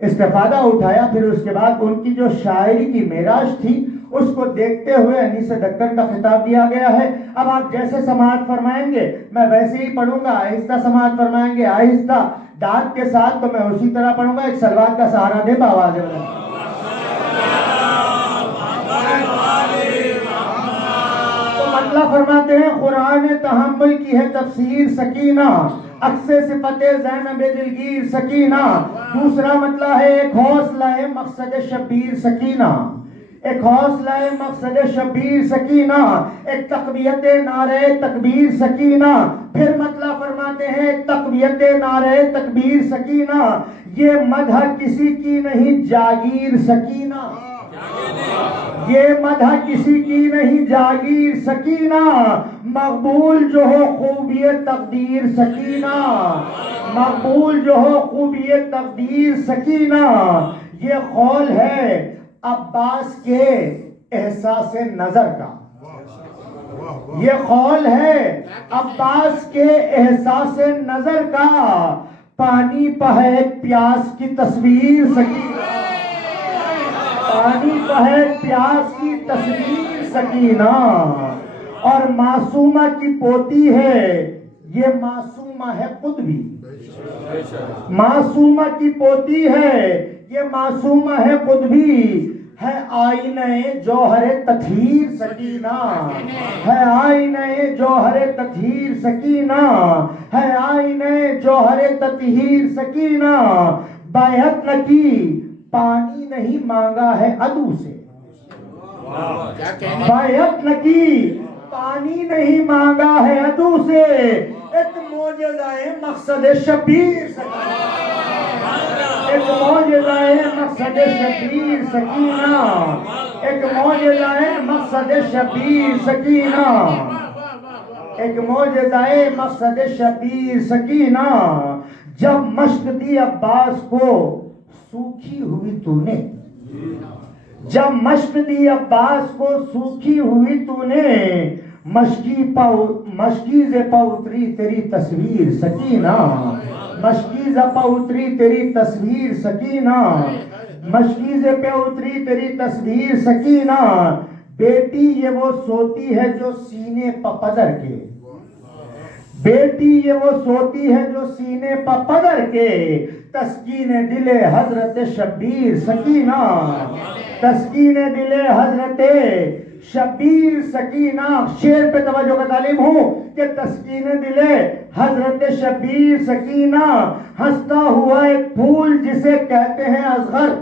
استفادہ اٹھایا, پھر اس کے بعد ان کی جو شاعری کی معراج تھی اس کو دیکھتے ہوئے انیس دکن کا خطاب دیا گیا ہے. اب آپ جیسے سماعت فرمائیں گے میں ویسے ہی پڑھوں گا, آہستہ سماعت فرمائیں گے آہستہ, داد کے ساتھ تو میں اسی طرح پڑھوں گا. ایک سلوات کا سہارا دے بآواز بلند. تو مطلب فرماتے ہیں قرآن تحمل کی ہے تفسیر سکینہ, عکس صفت زینب دلگیر سکینہ. دوسرا مطلب ہے ایک حوصلہ مقصد شبیر سکینہ, ایک حوصلہ مقصد شبیر سکینہ. ایک تقویت نعرہ تکبیر سکینہ. پھر مطلب فرماتے ہیں تقویت نعرہ تکبیر سکینہ. یہ مدح کسی کی نہیں جاگیر سکینہ, یہ مدح کسی کی نہیں جاگیر سکینہ. مقبول جو ہو خوبی تقدیر سکینہ, مقبول جو ہو خوبی تقدیر سکینہ. یہ قول ہے عباس کے احساس نظر کا, یہ قول ہے عباس کے احساس نظر کا. پانی پہ پیاس کی تصویر سکینہ, پانی پہ پیاس کی تصویر سکینہ، اور معصومہ کی پوتی ہے، یہ معصومہ ہے خود بھی، معصومہ کی پوتی ہے، یہ معصومہ ہے خود بھی، ہے آئینہ جوہر تطہیر سکینہ، ہے آئینہ جوہر تطہیر سکینہ، ہے آئینہ جوہر تطہیر سکینہ، بیعت نہ کی پانی نہیں مانگا ہے عدو سے، بیعت نہ کی پانی نہیں مانگا ہے عدو سے، ایک معجزہ مقصد شبیر سکینہ، ایک معجزہ مقصد شبیر سکینہ، ایک معجزہ مقصد شبیر سکینہ، ایک معجزہ مقصد شبیر سکینہ، جب مشق دی عباس کو سوکھی ہوئی تو نے، جب مشق دی عباس کو سوکھی ہوئی تو نے، مشکیز پا اتری تیری تصویر سکینہ، مشکیز پا اتری تیری تصویر سکینہ، مشکیز پہ اتری تیری تصویر سکینہ، بیٹی یہ وہ سوتی ہے جو سینے پا پدر کے، بیٹی یہ وہ سوتی ہے جو سینے پا پدر کے، تسکین دل حضرت شبیر سکینہ، تسکین دل حضرت شبیر سکینہ، شعر پہ توجہ کا طالب ہوں کہ تسکین دل حضرت شبیر سکینہ، ہنستا ہوا ایک پھول جسے کہتے ہیں اصغر،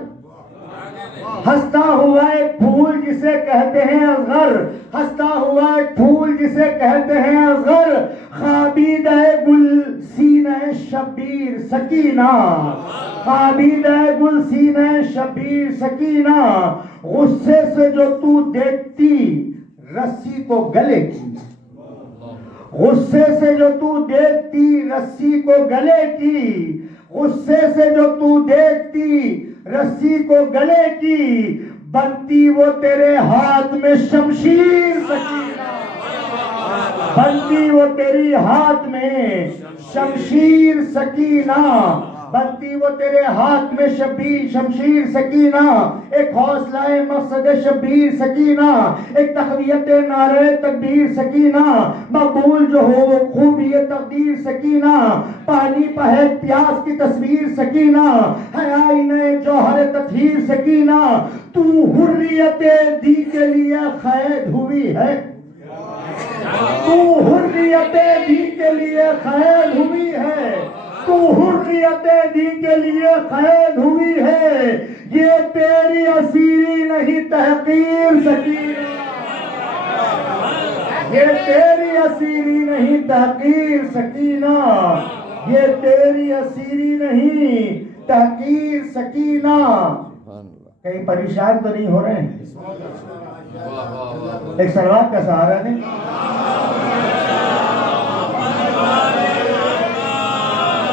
ہنستا ہوا ایک پھول جسے کہتے ہیں اصغر، ہنستا ہوا ایک پھول جسے کہتے ہیں اصغر، خابیدہ گل سینہ شبیر سکینہ، خابیدہ گل سینہ شبیر سکینہ، غصے سے جو تو دیکھتی رسی کو گلے کی، غصے سے جو تو دیکھتی رسی کو گلے کی، غصے سے جو تو دیکھتی رسی کو گلے کی، بنتی وہ تیرے ہاتھ میں شمشیر سکینہ، بنتی وہ تیری ہاتھ میں شمشیر سکینہ، بنتی وہ تیرے ہاتھ میں شمشیر سکینہ، ایک حوصلہ مقصد شبیر سکینہ، ایک تقویت نعرہ تکبیر سکینہ، مقبول جو ہو وہ خوبی تقدیر سکینہ، پانی پہ ہے پیاس کی تصویر سکینہ، ہے آئینہ جوہر تطہیر سکینہ، تو حریت دی کے لیے قید ہوئی ہے، تو حریت دی کے لیے قید ہوئی ہے، تو حریت دی کے لیے قید ہوئی ہے، یہ تیری اسیری نہیں تحقیر سکینہ، یہ تیری اسیری نہیں تحقیر سکینہ، یہ تیری اسیری نہیں تحقیر سکینہ۔ کہیں پریشان تو نہیں ہو رہے ہیں؟ ایک سلوات کا سہارا نہیں؟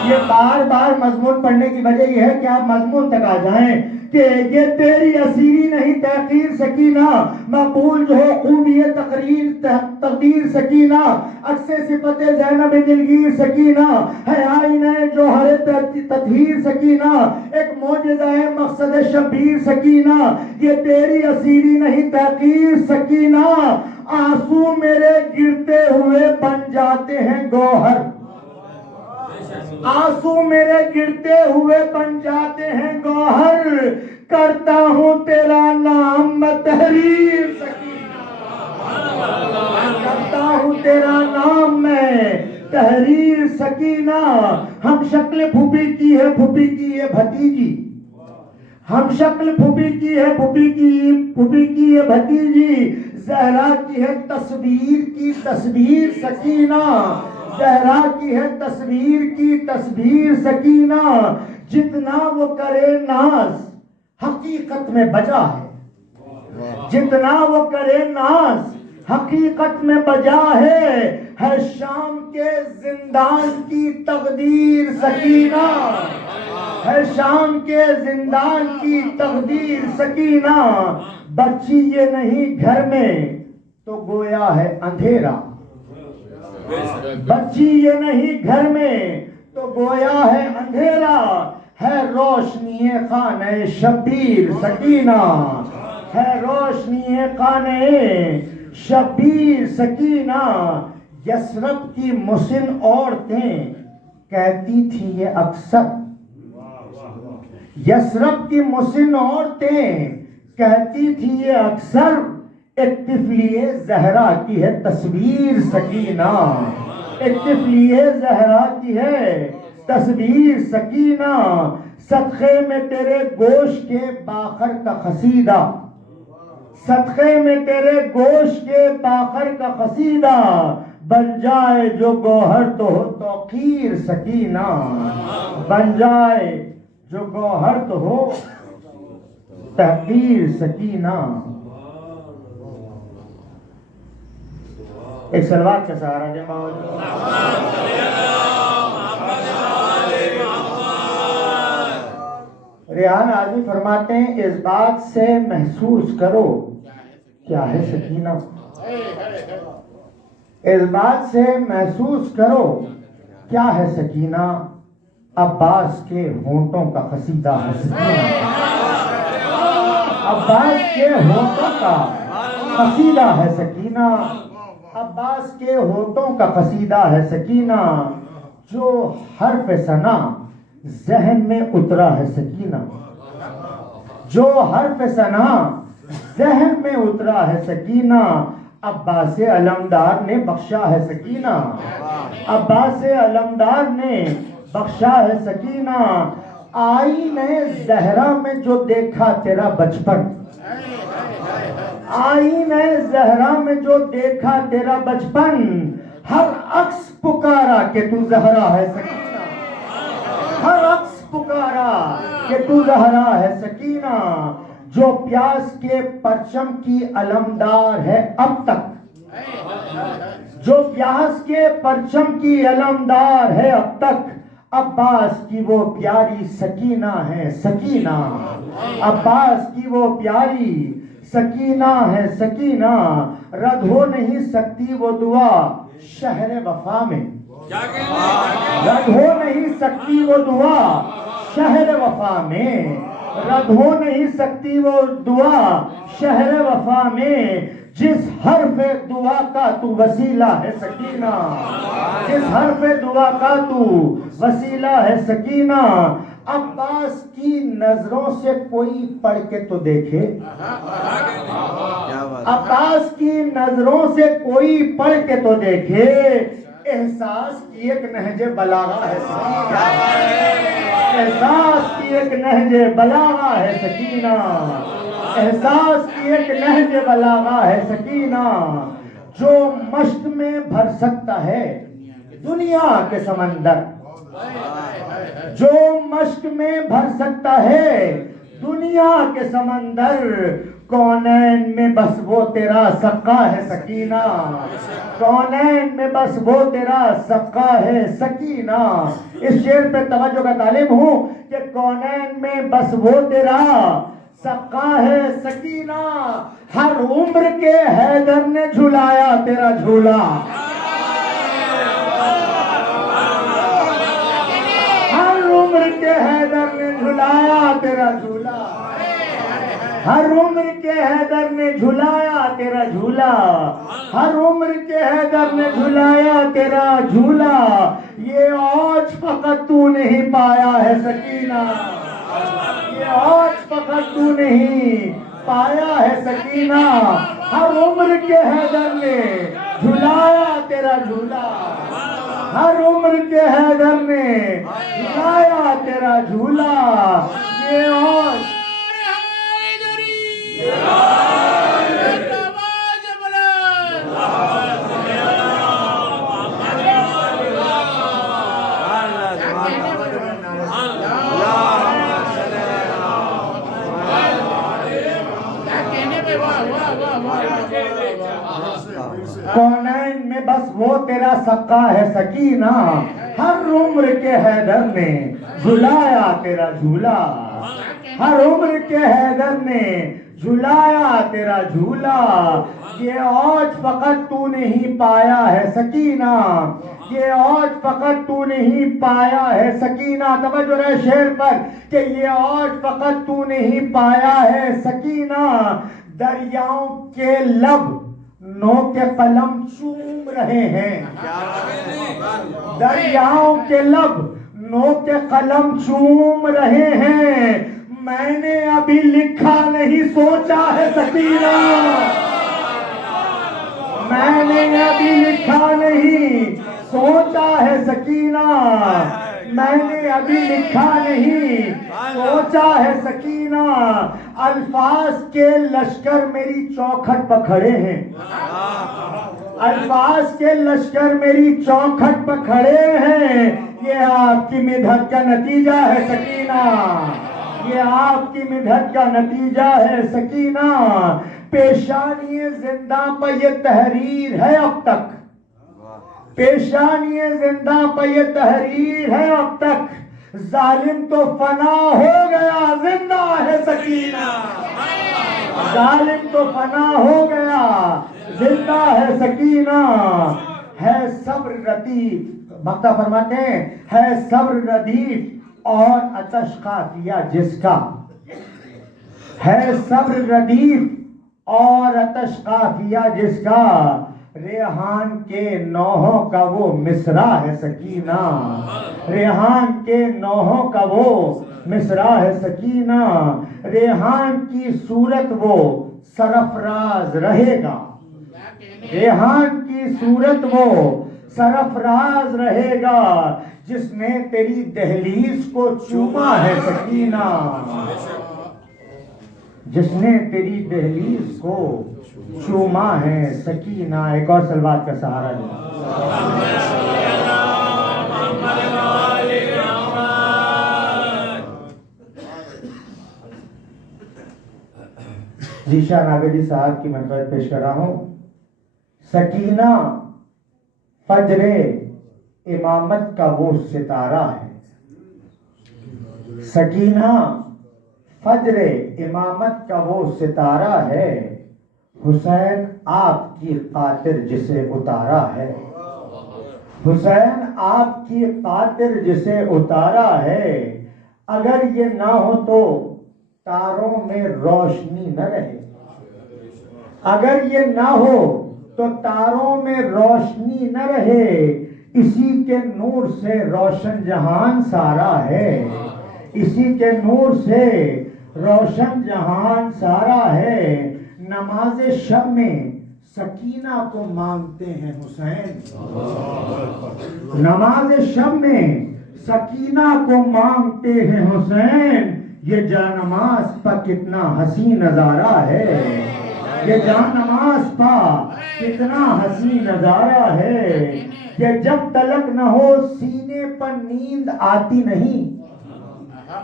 یہ بار بار مضمون پڑھنے کی وجہ یہ ہے کہ آپ مضمون تک آ جائیں کہ یہ تیری اسیری نہیں تحقیر سکینہ، مقبول جو ہو خوبی تقدیر سکینہ، عکس صفت زینب دلگیر سکینہ، ہے آئینہ جوہر تطہیر سکینہ، ایک معجزہ مقصد شبیر سکینہ، یہ تیری اسیری نہیں تحقیر سکینہ، آنسو میرے گرتے ہوئے بن جاتے ہیں گوہر، آنسو میرے گرتے ہوئے بن جاتے ہیں گوہر، کرتا ہوں تیرا نام تحریر سکینہ، کرتا ہوں تیرا نام میں تحریر سکینہ، ہم شکل پھوپھی کی ہے پھوپھی کی یہ بھتیجی، ہم شکل پھوپھی کی ہے پھوپھی کی یہ بھتیجی، زہرا کی ہے تصویر کی تصویر سکینہ، زہرا کی ہے تصویر کی تصویر سکینہ، جتنا وہ کرے ناز حقیقت میں بجا ہے، جتنا وہ کرے ناز حقیقت میں بجا ہے شام کے زندان کی تقدیر سکینہ، ہے شام کے زندان کی تقدیر سکینہ، بچی یہ نہیں گھر میں تو گویا ہے اندھیرا، بچی یہ نہیں گھر میں تو گویا ہے اندھیرا، ہے روشنی خانہ شبیر سکینہ، ہے روشنی قانے شبیر سکینہ. یثرب کی مسن عورتیں کہتی تھی یہ اکثر، یثرب کی مسن عورتیں کہتی تھی یہ اکثر، ایک طفلی زہرا کی ہے تصویر سکینہ، ایک طفلی زہرا کی ہے تصویر سکینہ. صدقے میں تیرے گوشت کے باخر کا قصیدہ، صدقے میں تیرے گوشت کے باخر کا قصیدہ، بن جائے جو گوہر تو ہو توقیر سکینہ، بن جائے جو گوہر تو ہو تحقیر سکینہ. ایک سلوات کا سہارا دے مولا. ریحان آزمی فرماتے ہیں اس بات سے محسوس کرو کیا ہے سکینہ، اس بات سے محسوس کرو کیا ہے سکینہ، عباس کے ہونٹوں کا قصیدہ ہے سکینہ، عباس کے ہونٹوں کا قصیدہ ہے سکینہ، عباس کے ہونٹوں کا قصیدہ ہے سکینہ. جو حرف ثنا ذہن میں اترا ہے سکینہ، جو حرف ثنا ذہن میں اترا ہے سکینہ، عباس علمدار نے بخشا ہے سکینہ، عباس علمدار نے بخشا ہے سکینہ. آئینہ زہرا میں جو دیکھا تیرا بچپن، آئینہ زہرا میں جو دیکھا تیرا بچپن، ہر عکس پکارا کہ تو زہرا ہے سکینہ، ہر عکس پکارا کہ تو زہرا ہے سکینہ. جو پیاس کے پرچم کی علمدار ہے اب تک، جو پیاس کے پرچم کی علمدار ہے اب تک، عباس کی وہ پیاری سکینہ ہے سکینہ، عباس کی وہ پیاری سکینہ ہے سکینہ. رد ہو نہیں سکتی وہ دعا شہر وفا میں، رد ہو نہیں سکتی وہ دعا شہر وفا میں، رد ہو نہیں سکتی وہ دعا شہر وفا میں. جس حرف دعا کا تو وسیلہ ہے سکینہ، جس حرف دعا کا تو وسیلہ ہے سکینہ. عباس کی نظروں سے کوئی پڑھ کے تو دیکھے، عباس کی نظروں سے کوئی پڑھ کے تو دیکھے، احساس کی ایک نہج بلاغہ ہے سکینہ، احساس کی ایک نہج بلاغہ ہے سکینہ، احساس کی ایک نہج بلاغہ ہے سکینہ. جو مشق میں بھر سکتا ہے دنیا کے سمندر، جو مشق میں بھر سکتا ہے دنیا کے سمندر، کونین میں بس وہ تیرا سقا ہے سکینہ، کونین میں بس وہ تیرا سقا ہے سکینہ. اس شعر پہ توجہ کا طالب ہوں کہ کونین میں بس وہ تیرا سقا ہے سکینہ. ہر عمر کے حیدر نے جھلایا تیرا جھولا، ہر عمر کے حیدر نے جھلایا تیرا جھولا، ہر عمر کے حیدر نے جھلایا تیرا جھولا، ہر عمر کے حیدر نے جھلایا تیرا جھولا. یہ آج فقط تو نہیں پایا ہے سکینہ، یہ آج فقط تو نہیں پایا ہے سکینہ. ہر عمر کے حیدر نے جھلایا تیرا جھولا، ہر عمر کے حیدر نے جھلایا تیرا جھولا. یہ آج کونین میں بس وہ تیرا سقا ہے سکینہ، ہر عمر کے حیدر نے جھلایا تیرا جھولا، ہر عمر کے حیدر نے جھلایا تیرا جھولا. یہ آج فقط تو نہیں پایا ہے سکینہ، یہ اوج فقط تو نہیں پایا ہے سکینہ، توجہ رہے شعر پر، کہ یہ اوج فقط تو نہیں پایا ہے سکینہ، دریاؤں کے لب نو کے قلم چوم رہے ہیں، دریاؤں کے لب نو کے قلم چوم رہے ہیں، میں نے ابھی لکھا نہیں سوچا ہے سکینہ، میں نے ابھی لکھا نہیں سوچا ہے سکینہ، میں نے ابھی لکھا نہیں سوچا ہے سکینہ، الفاظ کے لشکر میری چوکھٹ پر کھڑے ہیں، الفاظ کے لشکر میری چوکھٹ پر کھڑے ہیں، یہ آپ کی مدحت کا نتیجہ ہے سکینہ، یہ آپ کی مدحت کا نتیجہ ہے سکینہ، پیشانی زندہ پر یہ تحریر ہے اب تک، پیشانی زندہ پر یہ تحریر ہے اب تک، ظالم تو فنا ہو گیا زندہ ہے سکینہ، ظالم تو فنا ہو گیا زندہ ہے سکینہ، ہے صبر ردیف، بختہ فرماتے ہیں ہے صبر ردیف اور آتش قافیہ جس کا، ہے صبر ردیف اور آتش قافیہ جس کا، ریحان کے نوحوں کا وہ مصرع ہے سکینہ، ریحان کے نوحوں کا وہ مصرع ہے سکینہ، ریحان کی صورت وہ سرفراز رہے گا، ریحان کی صورت وہ سرفراز رہے گا، جس نے تیری دہلیز کو چوما ہے سکینہ، جس نے تیری دہلیز کو چوما ہے سکینہ۔ ایک اور سلوات کا سہارا لیں۔ ذیشان عابدی صاحب کی منفرد پیش کر رہا ہوں۔ سکینہ فجر امامت کا وہ ستارہ ہے، سکینہ فجر امامت کا وہ ستارہ ہے، حسین آپ کی خاطر جسے اتارا ہے، حسین آپ کی خاطر جسے اتارا ہے، اگر یہ نہ ہو تو تاروں میں روشنی نہ رہے، اگر یہ نہ ہو تو تاروں میں روشنی نہ رہے، اسی کے نور سے روشن جہان سارا ہے، اسی کے نور سے روشن جہان سارا ہے، نماز شب میں سکینہ کو مانگتے ہیں حسین، نماز شب میں سکینہ کو مانگتے ہیں حسین، یہ جانماز پا کتنا حسین نظارہ ہے، یہ جانماز پا کتنا حسین نظارہ ہے، کہ جب تلک نہ ہو سینے پر نیند آتی نہیں،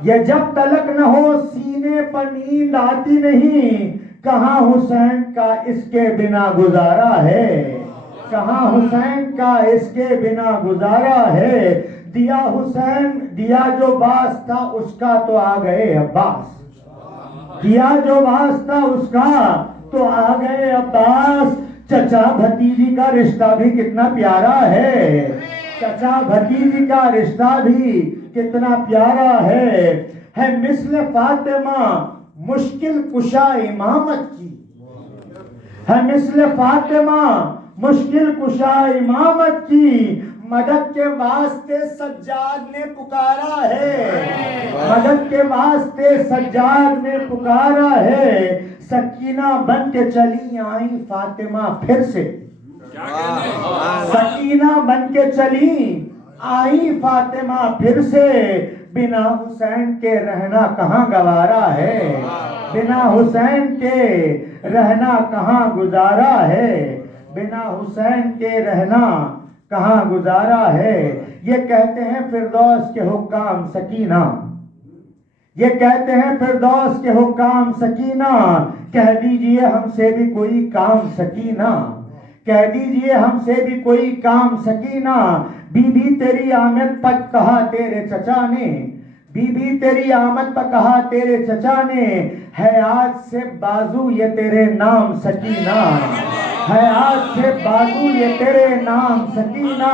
یہ جب تلک نہ ہو سینے پر نیند آتی نہیں، کہاں حسین کا اس کے بنا گزارا ہے، کہاں حسین کا اس کے بنا گزارا ہے، دیا حسین دیا جو باس تھا اس کا تو آ گئے عباس، دیا جو باس تھا اس کا تو آ گئے عباس، چچا بھتیجی کا رشتہ بھی کتنا پیارا ہے، چچا بھتیجی کا رشتہ بھی کتنا پیارا ہے مثل فاطمہ مشکل کشا امامت کی، ہے مثل فاطمہ مشکل کشا امامت کی، مدد کے واسطے سجاد نے پکارا ہے، مدد کے واسطے سجاد نے پکارا ہے، سکینہ بن کے چلی آئیں فاطمہ پھر سے، سکینہ بن کے چلی آئیں فاطمہ پھر سے، بنا حسین کے رہنا کہاں گوارا ہے، بنا حسین کے رہنا کہاں گزارا ہے، بنا حسین کے رہنا کہاں گزارا ہے، یہ کہتے ہیں فردوس کے حکام سکینہ، یہ کہتے ہیں فردوس کے حکام سکینہ، کہہ دیجئے ہم سے بھی کوئی کام سکینہ، کہہ دیجئے ہم سے بھی کوئی کام سکینہ، بی بی تیری آمد پر کہا تیرے چچا نے، بی بی تیری آمد پر کہا تیرے چچا نے، ہے آج سے بازو یہ تیرے نام سکینہ، ہے آج سے بازو یہ تیرے نام سکینہ،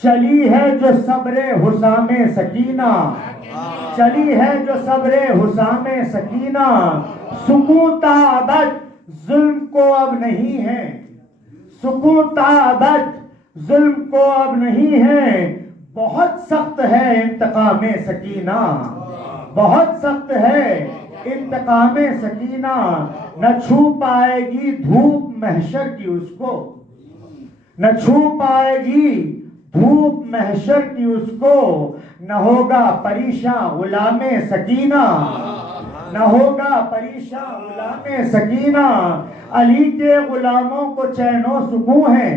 چلی ہے جو صبر حسام سکینہ، چلی ہے جو صبر حسام سکینہ، سکون تا ابد ظلم کو اب نہیں ہے، سکون تا ابد ظلم کو اب نہیں ہے، بہت سخت ہے انتقام سکینہ، بہت سخت ہے انتقام سکینہ، نہ چھو پائے گی دھوپ محشر کی اس کو، نہ چھو پائے گی دھوپ محشر کی اس کو، نہ ہوگا پریشاں غلام سکینہ، نہ ہوگا پریشاں غلام سکینہ، علی کے غلاموں کو چین و سکون ہے،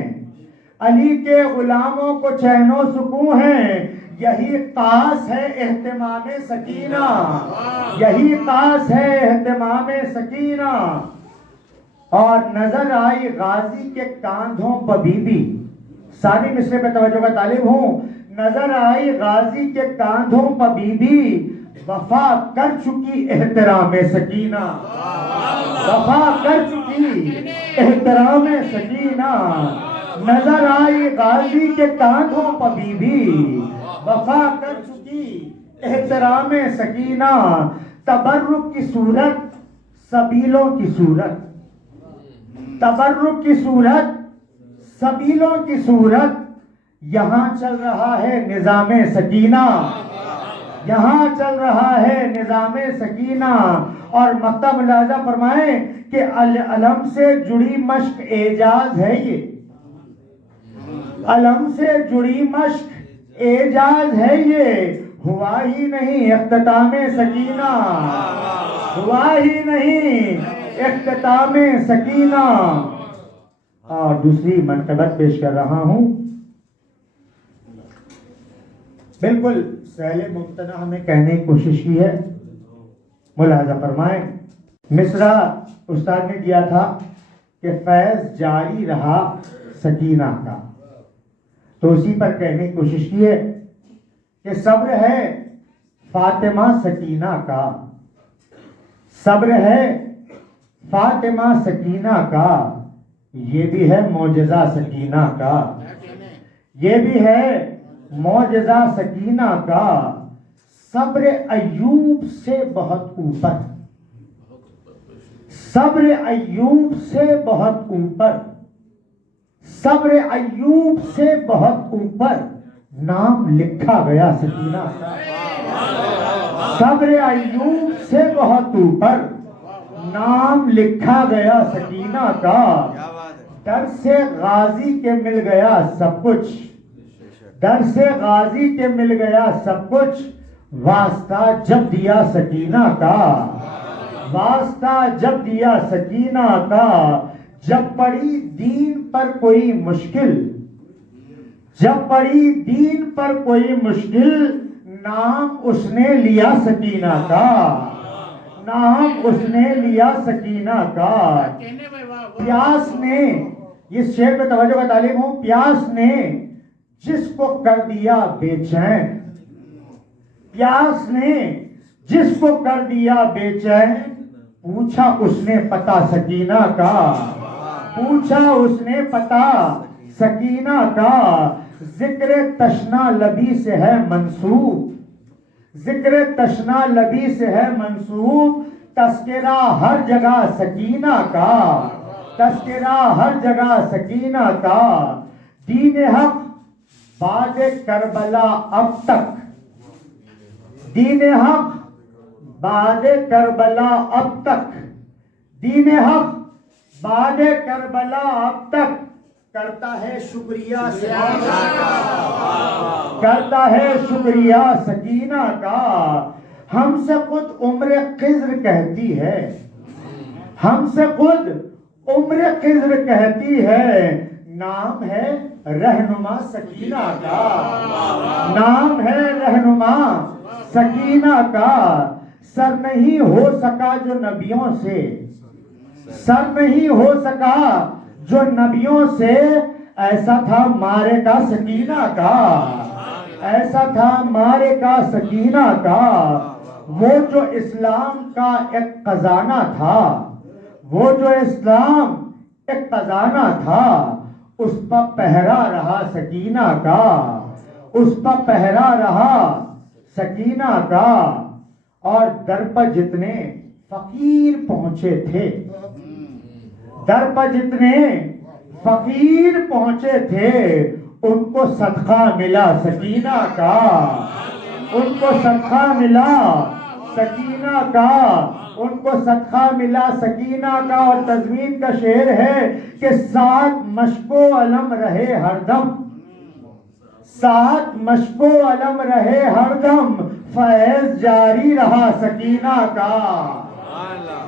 علی کے غلاموں کو چین و سکون ہے، یہی قاص ہے اہتمام سکینہ، یہی قاص ہے اہتمام سکینہ۔ اور نظر آئی غازی کے کاندھوں پر بی بی، ثانی مصرے پہ توجہ کا طالب ہوں، نظر آئی غازی کے کاندھوں پر بی بی، وفا کر چکی احترام سکینہ، وفا کر چکی احترام سکینہ، نظر آئی غازی کے کاندھوں پر بی بی، وفا کر چکی احترام سکینہ، تبرک کی صورت سبیلوں کی صورت، تبرک کی صورت سبیلوں کی صورت، یہاں چل رہا ہے نظام سکینہ، یہاں چل رہا ہے نظام سکینہ۔ اور مکتب ملاحظہ فرمائیں کہ علم سے جڑی مشق اعجاز ہے، یہ علم سے جڑی مشق اعجاز ہے، یہ ہوا ہی نہیں اختتام سکینہ، ہوا ہی نہیں اختتام سکینہ۔ اور دوسری منقبت پیش کر رہا ہوں، بالکل سہل ممتنع ہمیں کہنے کی کوشش کی ہے، ملاحظہ فرمائیں، مصرع استاد نے دیا تھا کہ فیض جاری رہا سکینہ کا، تو اسی پر کہنے کی کوشش کی ہے کہ صبر ہے فاطمہ سکینہ کا، صبر ہے فاطمہ سکینہ کا، یہ بھی ہے معجزہ سکینہ کا، یہ بھی ہے معجزہ سکینہ کا، صبر ایوب سے بہت اوپر، صبر ایوب سے بہت اوپر، صبر ایوب سے بہت اوپر نام لکھا گیا سکینہ کا، صبر ایوب سے بہت اوپر نام لکھا گیا سکینہ کا، در سے غازی کے مل گیا سب کچھ، در سے غازی کے مل گیا سب کچھ، واسطہ جب دیا سکینہ کا، واسطہ جب دیا سکینہ کا، جب پڑی دین پر کوئی مشکل، جب پڑی دین پر کوئی مشکل، نام اس نے لیا سکینہ کا، نام اس نے لیا سکینہ کا۔ پیاس نے، اس شعر پہ توجہ کا طالب ہوں، پیاس نے جس کو کر دیا بے چین، پیاس نے جس کو کر دیا بے چین، پوچھا اس نے پتہ سکینہ کا، پوچھا اس نے پتہ سکینہ کا، ذکر تشنا لبی سے ہے منسوب، ذکر تشنا لبی سے ہے منسوب، تذکرہ ہر جگہ سکینہ کا، تذکرہ ہر جگہ سکینہ کا، دین حق بعد کربلا اب تک، دین حق بعد کربلا اب تک، دین حق بعد کربلا اب تک کرتا ہے شکریہ سکینہ کا، کرتا ہے شکریہ سکینہ کا۔ ہم سے خود عمر خضر کہتی ہے، ہم سے خود عمر خضر کہتی ہے، نام ہے رہنما سکینہ کا، نام ہے رہنما سکینہ کا۔ سر نہیں ہو سکا جو نبیوں سے، سر نہیں ہو سکا جو نبیوں سے، ایسا تھا مارے کا سکینہ کا، ایسا تھا مارے کا سکینہ کا۔ وہ جو اسلام کا ایک خزانہ تھا، وہ جو اسلام ایک خزانہ تھا، اس پر پہرا رہا سکینہ کا، اس پر پہرا رہا سکینہ کا، اور در پر جتنے فقیر پہنچے تھے، در پر جتنے فقیر پہنچے تھے ان کو صدقہ ملا سکینہ کا، ان کو صدقہ ملا سکینہ کا، ان کو صدقہ ملا سکینہ کا۔ اور تضمین کا شعر ہے کہ ساتھ مشق و علم رہے ہر دم، ساتھ مشق و علم رہے ہر دم، فیض جاری رہا سکینہ کا،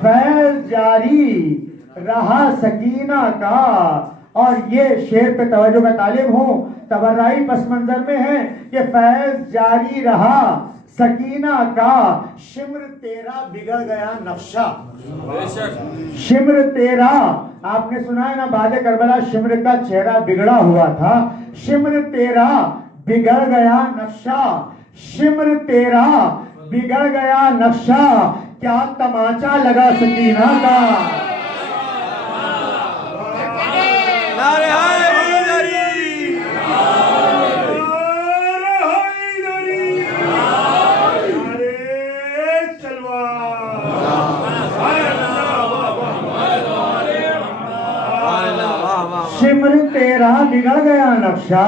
فیض جاری رہا سکینہ کا۔ اور یہ شعر پہ توجہ کا طالب ہوں، تبرعی پس منظر میں ہے کہ فیض جاری رہا سکینہ کا، شمر تیرا بگڑ گیا نقشہ، شمر تیرا، آپ نے سنا ہے نا بعد کربلا شمر کا چہرہ بگڑا ہوا تھا، شمر تیرا بگڑ گیا نقشہ، شمر تیرا بگڑ گیا نقشہ، کیا تماچا لگا سکینہ کا۔ شمر تیرا بگڑ گیا نقشہ،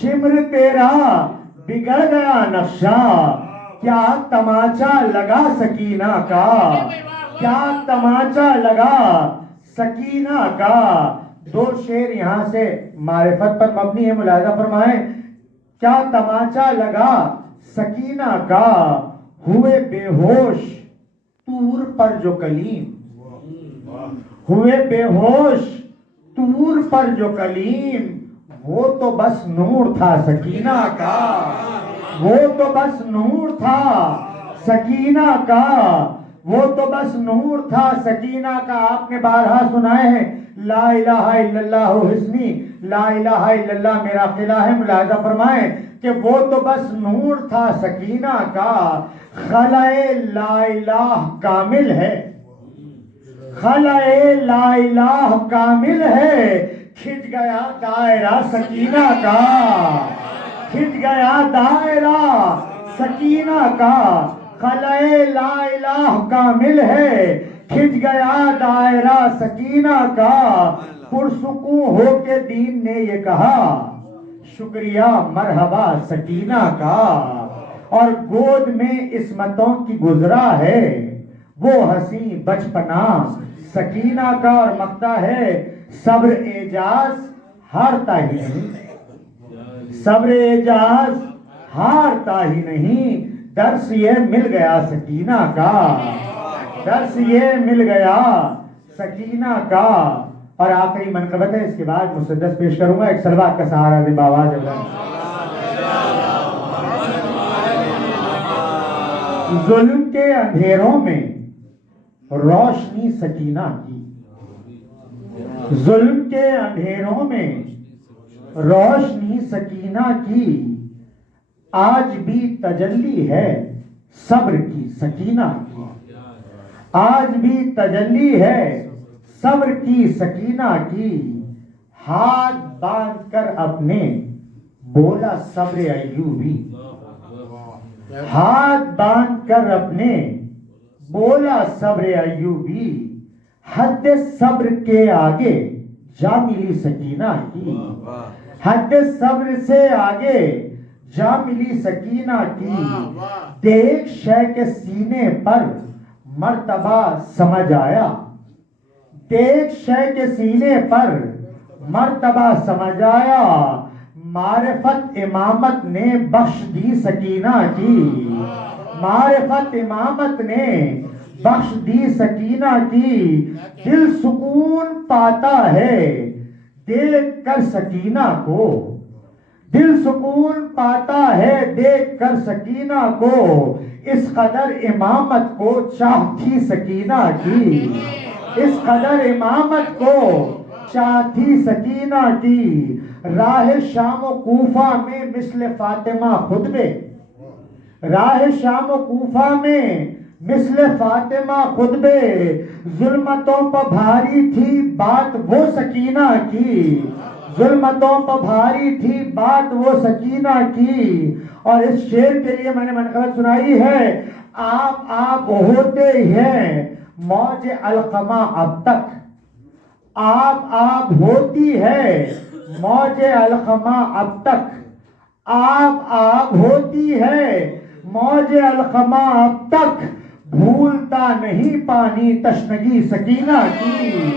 شمر تیرا بگڑ گیا نقشہ، کیا تماچا لگا سکینہ کا، کیا تماچا لگا سکینہ کا۔ دو شعر یہاں سے معرفت پر مبنی ہے، ملاحظہ فرمائیں۔ کیا تماچا لگا سکینہ کا، ہوئے بے ہوش طور پر جو کلیم، ہوئے بے ہوش طور پر جو کلیم، وہ تو بس نور تھا سکینہ کا، وہ تو بس نور تھا سکینہ کا، وہ تو بس نور تھا سکینہ کا۔ آپ نے بارہا سنائے ہیں لا الہ الا اللہ حسنی، لا الہ الا اللہ میرا قلعہ ہے، ملاحظہ فرمائیں کہ وہ تو بس نور تھا سکینہ کا۔ خلائے لا الہ کامل ہے، خلائے لا الہ کامل ہے، کھچ گیا دائرہ سکینہ کا، کھچ گیا دائرہ سکینہ کا۔ خلائے لا الہ کامل ہے، کھچ گیا دائرہ سکینہ کا۔ پرسکون ہو کے دین نے یہ کہا شکریہ مرحبا سکینہ کا، اور گود میں عصمتوں کی گزرا ہے وہ ہنسی بچپنا سکینہ کا۔ اور مقطع ہے صبر اعجاز ہارتا ہی نہیں، صبر اعجاز ہارتا ہی نہیں، درس یہ مل گیا سکینہ کا، درس یہ مل گیا سکینہ کا۔ اور آخری منقبت ہے، اس کے بعد مسدس پیش کروں گا، ایک سلوات کا سہارا دے باواز ظلم کے اندھیروں میں روشنی سکینہ کی، ظلم کے اندھیروں میں روشنی سکینہ کی، آج بھی تجلی ہے صبر کی سکینہ کی، آج بھی تجلی ہے صبر کی سکینہ کی۔ ہاتھ باندھ کر اپنے بولا صبر ایوبی، ہاتھ باندھ کر اپنے بولا صبر ایوبی، حد صبر کے آگے جا ملی سکینہ کی، حد صبر سے آگے جا ملی سکینہ کی۔ دیکھ شے کے سینے پر مرتبہ سمجھ آیا، دیکھ شے کے سینے پر مرتبہ سمجھ آیا، معرفت امامت نے بخش دی سکینہ کی، معرفت امامت نے بخش دی سکینہ کی۔ دل سکون پاتا ہے دیکھ کر سکینہ کو، دل سکون پاتا ہے دیکھ کر سکینہ کو، اس قدر امامت کو چاہتی سکینہ کی، اس قدر امامت کو چاہتی سکینہ کی۔ راہ شام و کوفہ میں مثل فاطمہ خطبے، راہ شام و کوفہ میں مثل فاطمہ خطبے، ظلمتوں پر بھاری تھی بات وہ سکینہ کی، ظلمتوں پر بھاری تھی بات وہ سکینہ کی. اور اس شعر کے لیے میں نے منقبت سنائی ہے. آپ ہوتے ہیں موج القمہ اب تک, آپ ہوتی ہے موج القمہ اب تک, آپ ہوتی ہے موج القمہ اب تک, بھولتا نہیں پانی تشنگی سکینہ کی,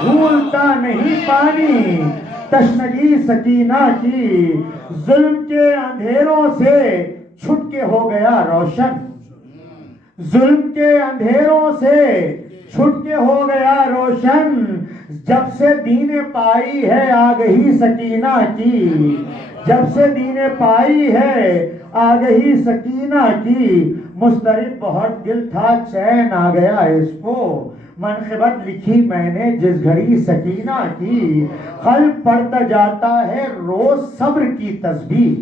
بھولتا نہیں پانی تشنگی سکینہ کی. ظلم کے اندھیروں سے چھٹ کے ہو گیا روشن, ظلم کے اندھیروں سے چھٹ کے ہو گیا روشن, جب سے دین پائی ہے آگہی سکینہ کی, جب سے دین پائی ہے آگہی سکینہ کی. مضطرب بہت دل تھا چین آ گیا اس کو, منقبت لکھی میں نے جس گھڑی سکینہ کی. قلب پڑھتا جاتا ہے روز صبر کی تسبیح,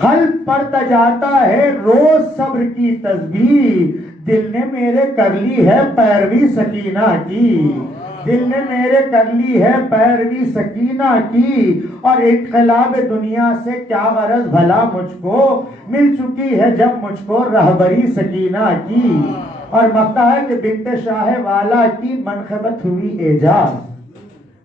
قلب پڑھتا جاتا ہے روز صبر کی تسبیح. دل نے میرے کر لی ہے پیروی سکینہ کی, دل نے میرے کر لی ہے پیروی سکینہ کی. اور انقلاب دنیا سے کیا غرض بھلا مجھ کو, مل چکی ہے جب مجھ کو رہبری سکینہ کی. اور مقطع ہے کہ بنت شاہ والا کی منقبت ہوئی اعجاز,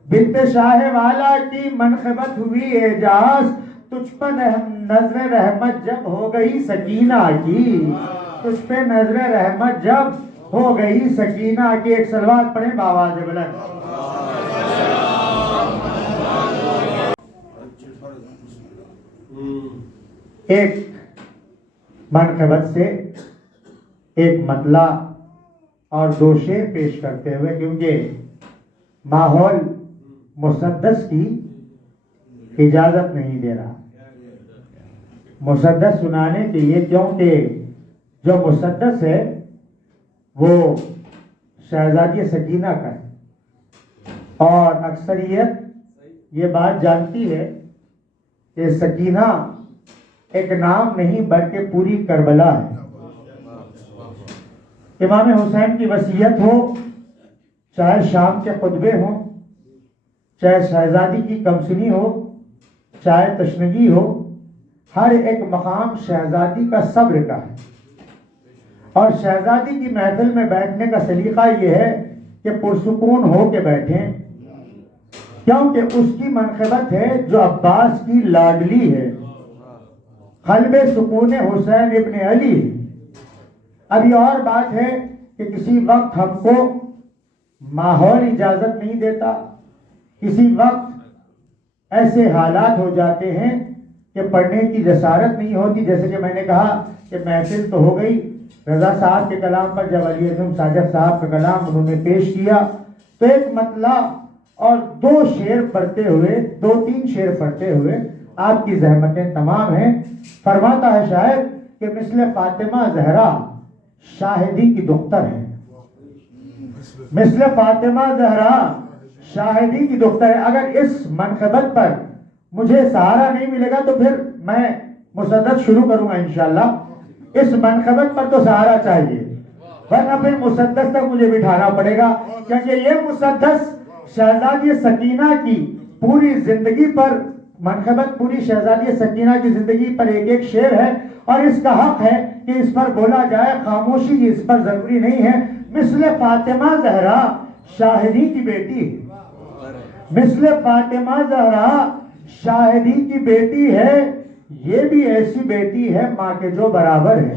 بنت شاہ والا کی منقبت ہوئی اعجاز. تجھ پر نظر رحمت جب ہو گئی سکینہ کی, تجھ پہ نظر رحمت جب ہو گئی سکینہ کی. ایک صلوات پڑھیں بآواز بلند. ایک منقبت سے ایک مطلع اور دو شعر پیش کرتے ہوئے, کیونکہ ماحول مسدس کی اجازت نہیں دے رہا مسدس سنانے کے لیے, کیونکہ جو مسدس ہے وہ شہزادی سکینہ کا ہے, اور اکثریت یہ بات جانتی ہے کہ سکینہ ایک نام نہیں بلکہ پوری کربلا ہے. امام حسین کی وصیت ہو, چاہے شام کے خطبے ہوں, چاہے شہزادی کی کمسنی ہو, چاہے تشنگی ہو, ہر ایک مقام شہزادی کا صبر کا ہے. اور شہزادی کی محفل میں بیٹھنے کا سلیقہ یہ ہے کہ پرسکون ہو کے بیٹھیں, کیونکہ اس کی منقبت ہے جو عباس کی لاڈلی ہے, قلب سکون حسین ابن علی. اب یہ اور بات ہے کہ کسی وقت ہم کو ماحول اجازت نہیں دیتا, کسی وقت ایسے حالات ہو جاتے ہیں کہ پڑھنے کی جسارت نہیں ہوتی. جیسے کہ میں نے کہا کہ محفل تو ہو گئی, رضا صاحب کے کلام پر جب علی اعظم ساجد صاحب کا کلام انہوں نے پیش کیا تو ایک مطلع اور دو شعر پڑھتے ہوئے, دو تین شعر پڑھتے ہوئے آپ کی زحمتیں تمام ہیں. فرماتا ہے شاعر کہ مثل فاطمہ زہرا شاہدی کی دختر ہے, مثل فاطمہ زہرا شاہدی کی دختر ہے. اگر اس منقبت پر مجھے سہارا نہیں ملے گا تو پھر میں مسدس شروع کروں گا انشاءاللہ. اس منقبت پر تو سہارا چاہیے, ورنہ پھر مسدس تک مجھے بٹھانا پڑے گا, کیونکہ یہ مسدس شہزادی سکینہ کی پوری زندگی پر, منقبت پوری شہزادی سکینہ کی زندگی پر ایک ایک شعر ہے, اور اس کا حق ہے کہ اس پر بولا جائے, خاموشی اس پر ضروری نہیں ہے. مثل فاطمہ زہرا شاہدی کی بیٹی, مثل فاطمہ زہرا شاہدی کی بیٹی ہے, یہ بھی ایسی بیٹی ہے ماں کے جو برابر ہے,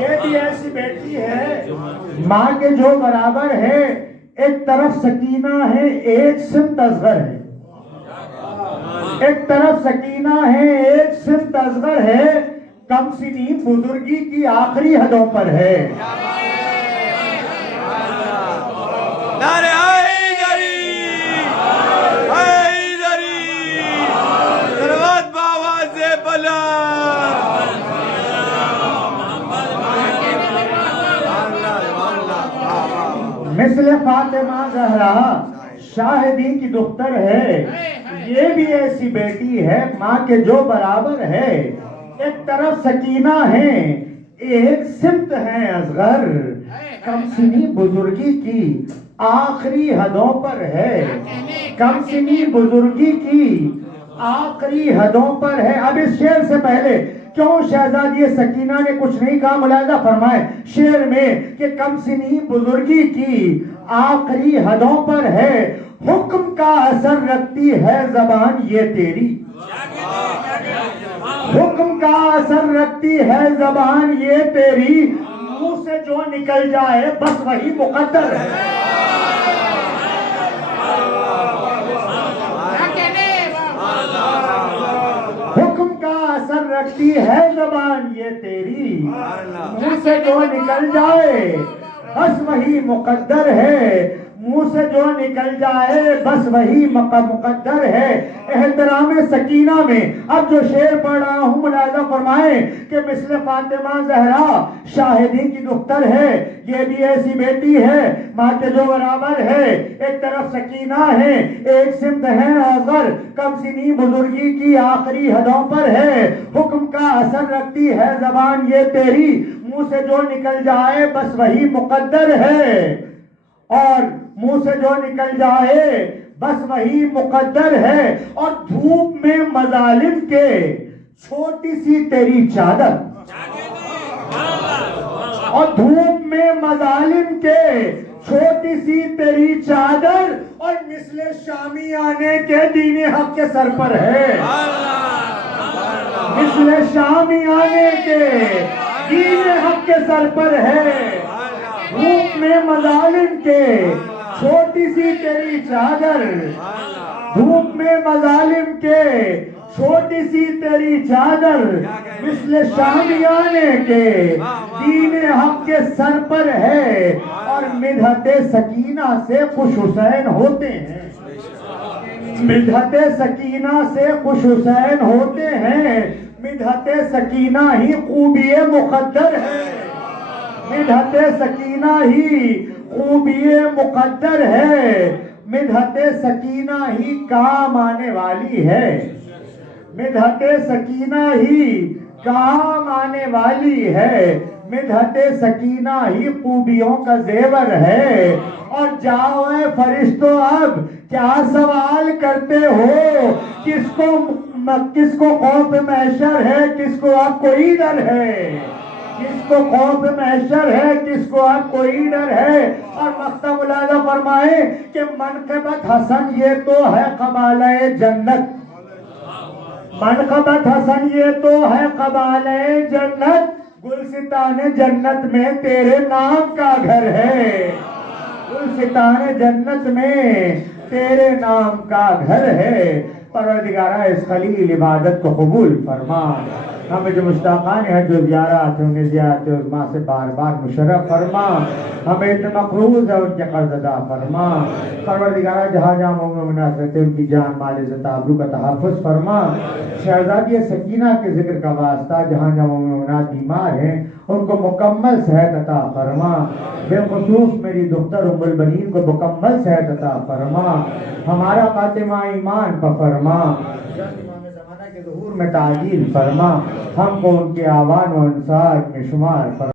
یہ بھی ایسی بیٹی ہے ماں کے جو برابر ہے. ایک طرف سکینہ ہے, ایک سمت اصغر ہے, ایک طرف سکینہ ہے, ایک سمت اصغر ہے, کم سنی بزرگی کی آخری حدوں پر ہے. مثل فاطمہ زہرا شاہدی کی دختر ہے, یہ بھی ایسی بیٹی ہے ماں کے جو برابر ہے. ایک طرف سکینہ ہے, ایک سمت ہے اصغر, کم سنی بزرگی کی آخری حدوں پر ہے، کم سنی بزرگی کی آخری حدوں پر ہے۔ اب اس شعر سے پہلے کیوں شہزادی سکینہ نے کچھ نہیں کہا، ملاحظہ فرمائے شعر میں کہ کم سنی بزرگی کی آخری حدوں پر ہے، حکم کا اثر رکھتی ہے زبان یہ تیری، حکم کا اثر رکھتی ہے زبان یہ تیری، منہ سے جو نکل جائے بس وہی مقدر ہے۔ حکم کا اثر رکھتی ہے زبان یہ تیری، منہ سے جو نکل جائے بس وہی مقدر ہے، منہ سے جو نکل جائے بس وہی مقدر ہے۔ احترام سکینہ میں اب جو شعر پڑھ رہا ہوں ملاحظہ فرمائیں کہ مثل فاطمہ زہرا شاہدین کی دختر ہے، یہ بھی ایسی بیٹی ہے ماں کے جو برابر ہے، ایک طرف سکینہ ہے، ایک سمت ہے اگر، کم سنی بزرگی کی آخری حدوں پر ہے، حکم کا اثر رکھتی ہے زبان یہ تیری، منہ سے جو نکل جائے بس وہی مقدر ہے، اور منہ سے جو نکل جائے بس وہی مقدر ہے، اور دھوپ میں مظالم کے چھوٹی سی تیری چادر، اور دھوپ میں مظالم کے چھوٹی سی تیری چادر، اور مثل شامی آنے کے دین حق کے سر پر ہے، مثل شامی آنے کے دین حق کے سر پر ہے، دھوپ میں مظالم کے چھوٹی سی تیری چادر، دھوپ میں مظالم کے چھوٹی سی تیری چادر، مثل شامیانے کے دین حق کے سر پر ہے، اور مدحت سکینہ سے خوش حسین ہوتے ہیں، مدحت سکینہ سے خوش حسین ہوتے ہیں، مدحت سکینہ ہی خوبی مقدر ہے، مدحت سکینہ ہی خوبی مقدر ہے، مدحت سکینہ ہی کام آنے والی ہے، مدحت سکینہ ہی کام آنے والی ہے، مدحت سکینہ ہی خوبیوں کا زیور ہے، اور جاؤ اے فرشتوں اب کیا سوال کرتے ہو، کس کو خوف محشر ہے، کس کو اب کوئی ڈر ہے، کس کو خوف محشر ہے، کس کو اب کوئی ڈر ہے، اور مقطع ملاحظہ فرمائے کہ منقبت حسن یہ تو ہے قبالہ جنت، منقبت حسن یہ تو ہے قبالہ جنت، گلستان جنت میں تیرے نام کا گھر ہے، گلستان جنت میں تیرے نام کا گھر ہے۔ پروردگارہ اس خلیل عبادت کو قبول فرما، ہمیں جو مشتاقان ہیں جو زیارات ہیں انہیں زیارت عظمیٰ سے بار بار مشرف فرما، ہمیں اتنے مقروض ہے ان کے قرض ادا فرما، پروردگارہ جہاں جہاں مومنات رہتے ان کی جان مال عزت آبرو کا تحفظ فرما، شہزادی سکینہ کے ذکر کا واسطہ جہاں جہاں مومنات بیمار ہیں ان کو مکمل صحت عطا فرما، بالخصوص میری دختر ام البنین کو مکمل صحت عطا فرما، ہمارا خاتمہ ایمان پر فرما، امام زمانہ کے ظہور میں تعجیل فرما، ہم کو ان کے آوان و انصار میں شمار فرما۔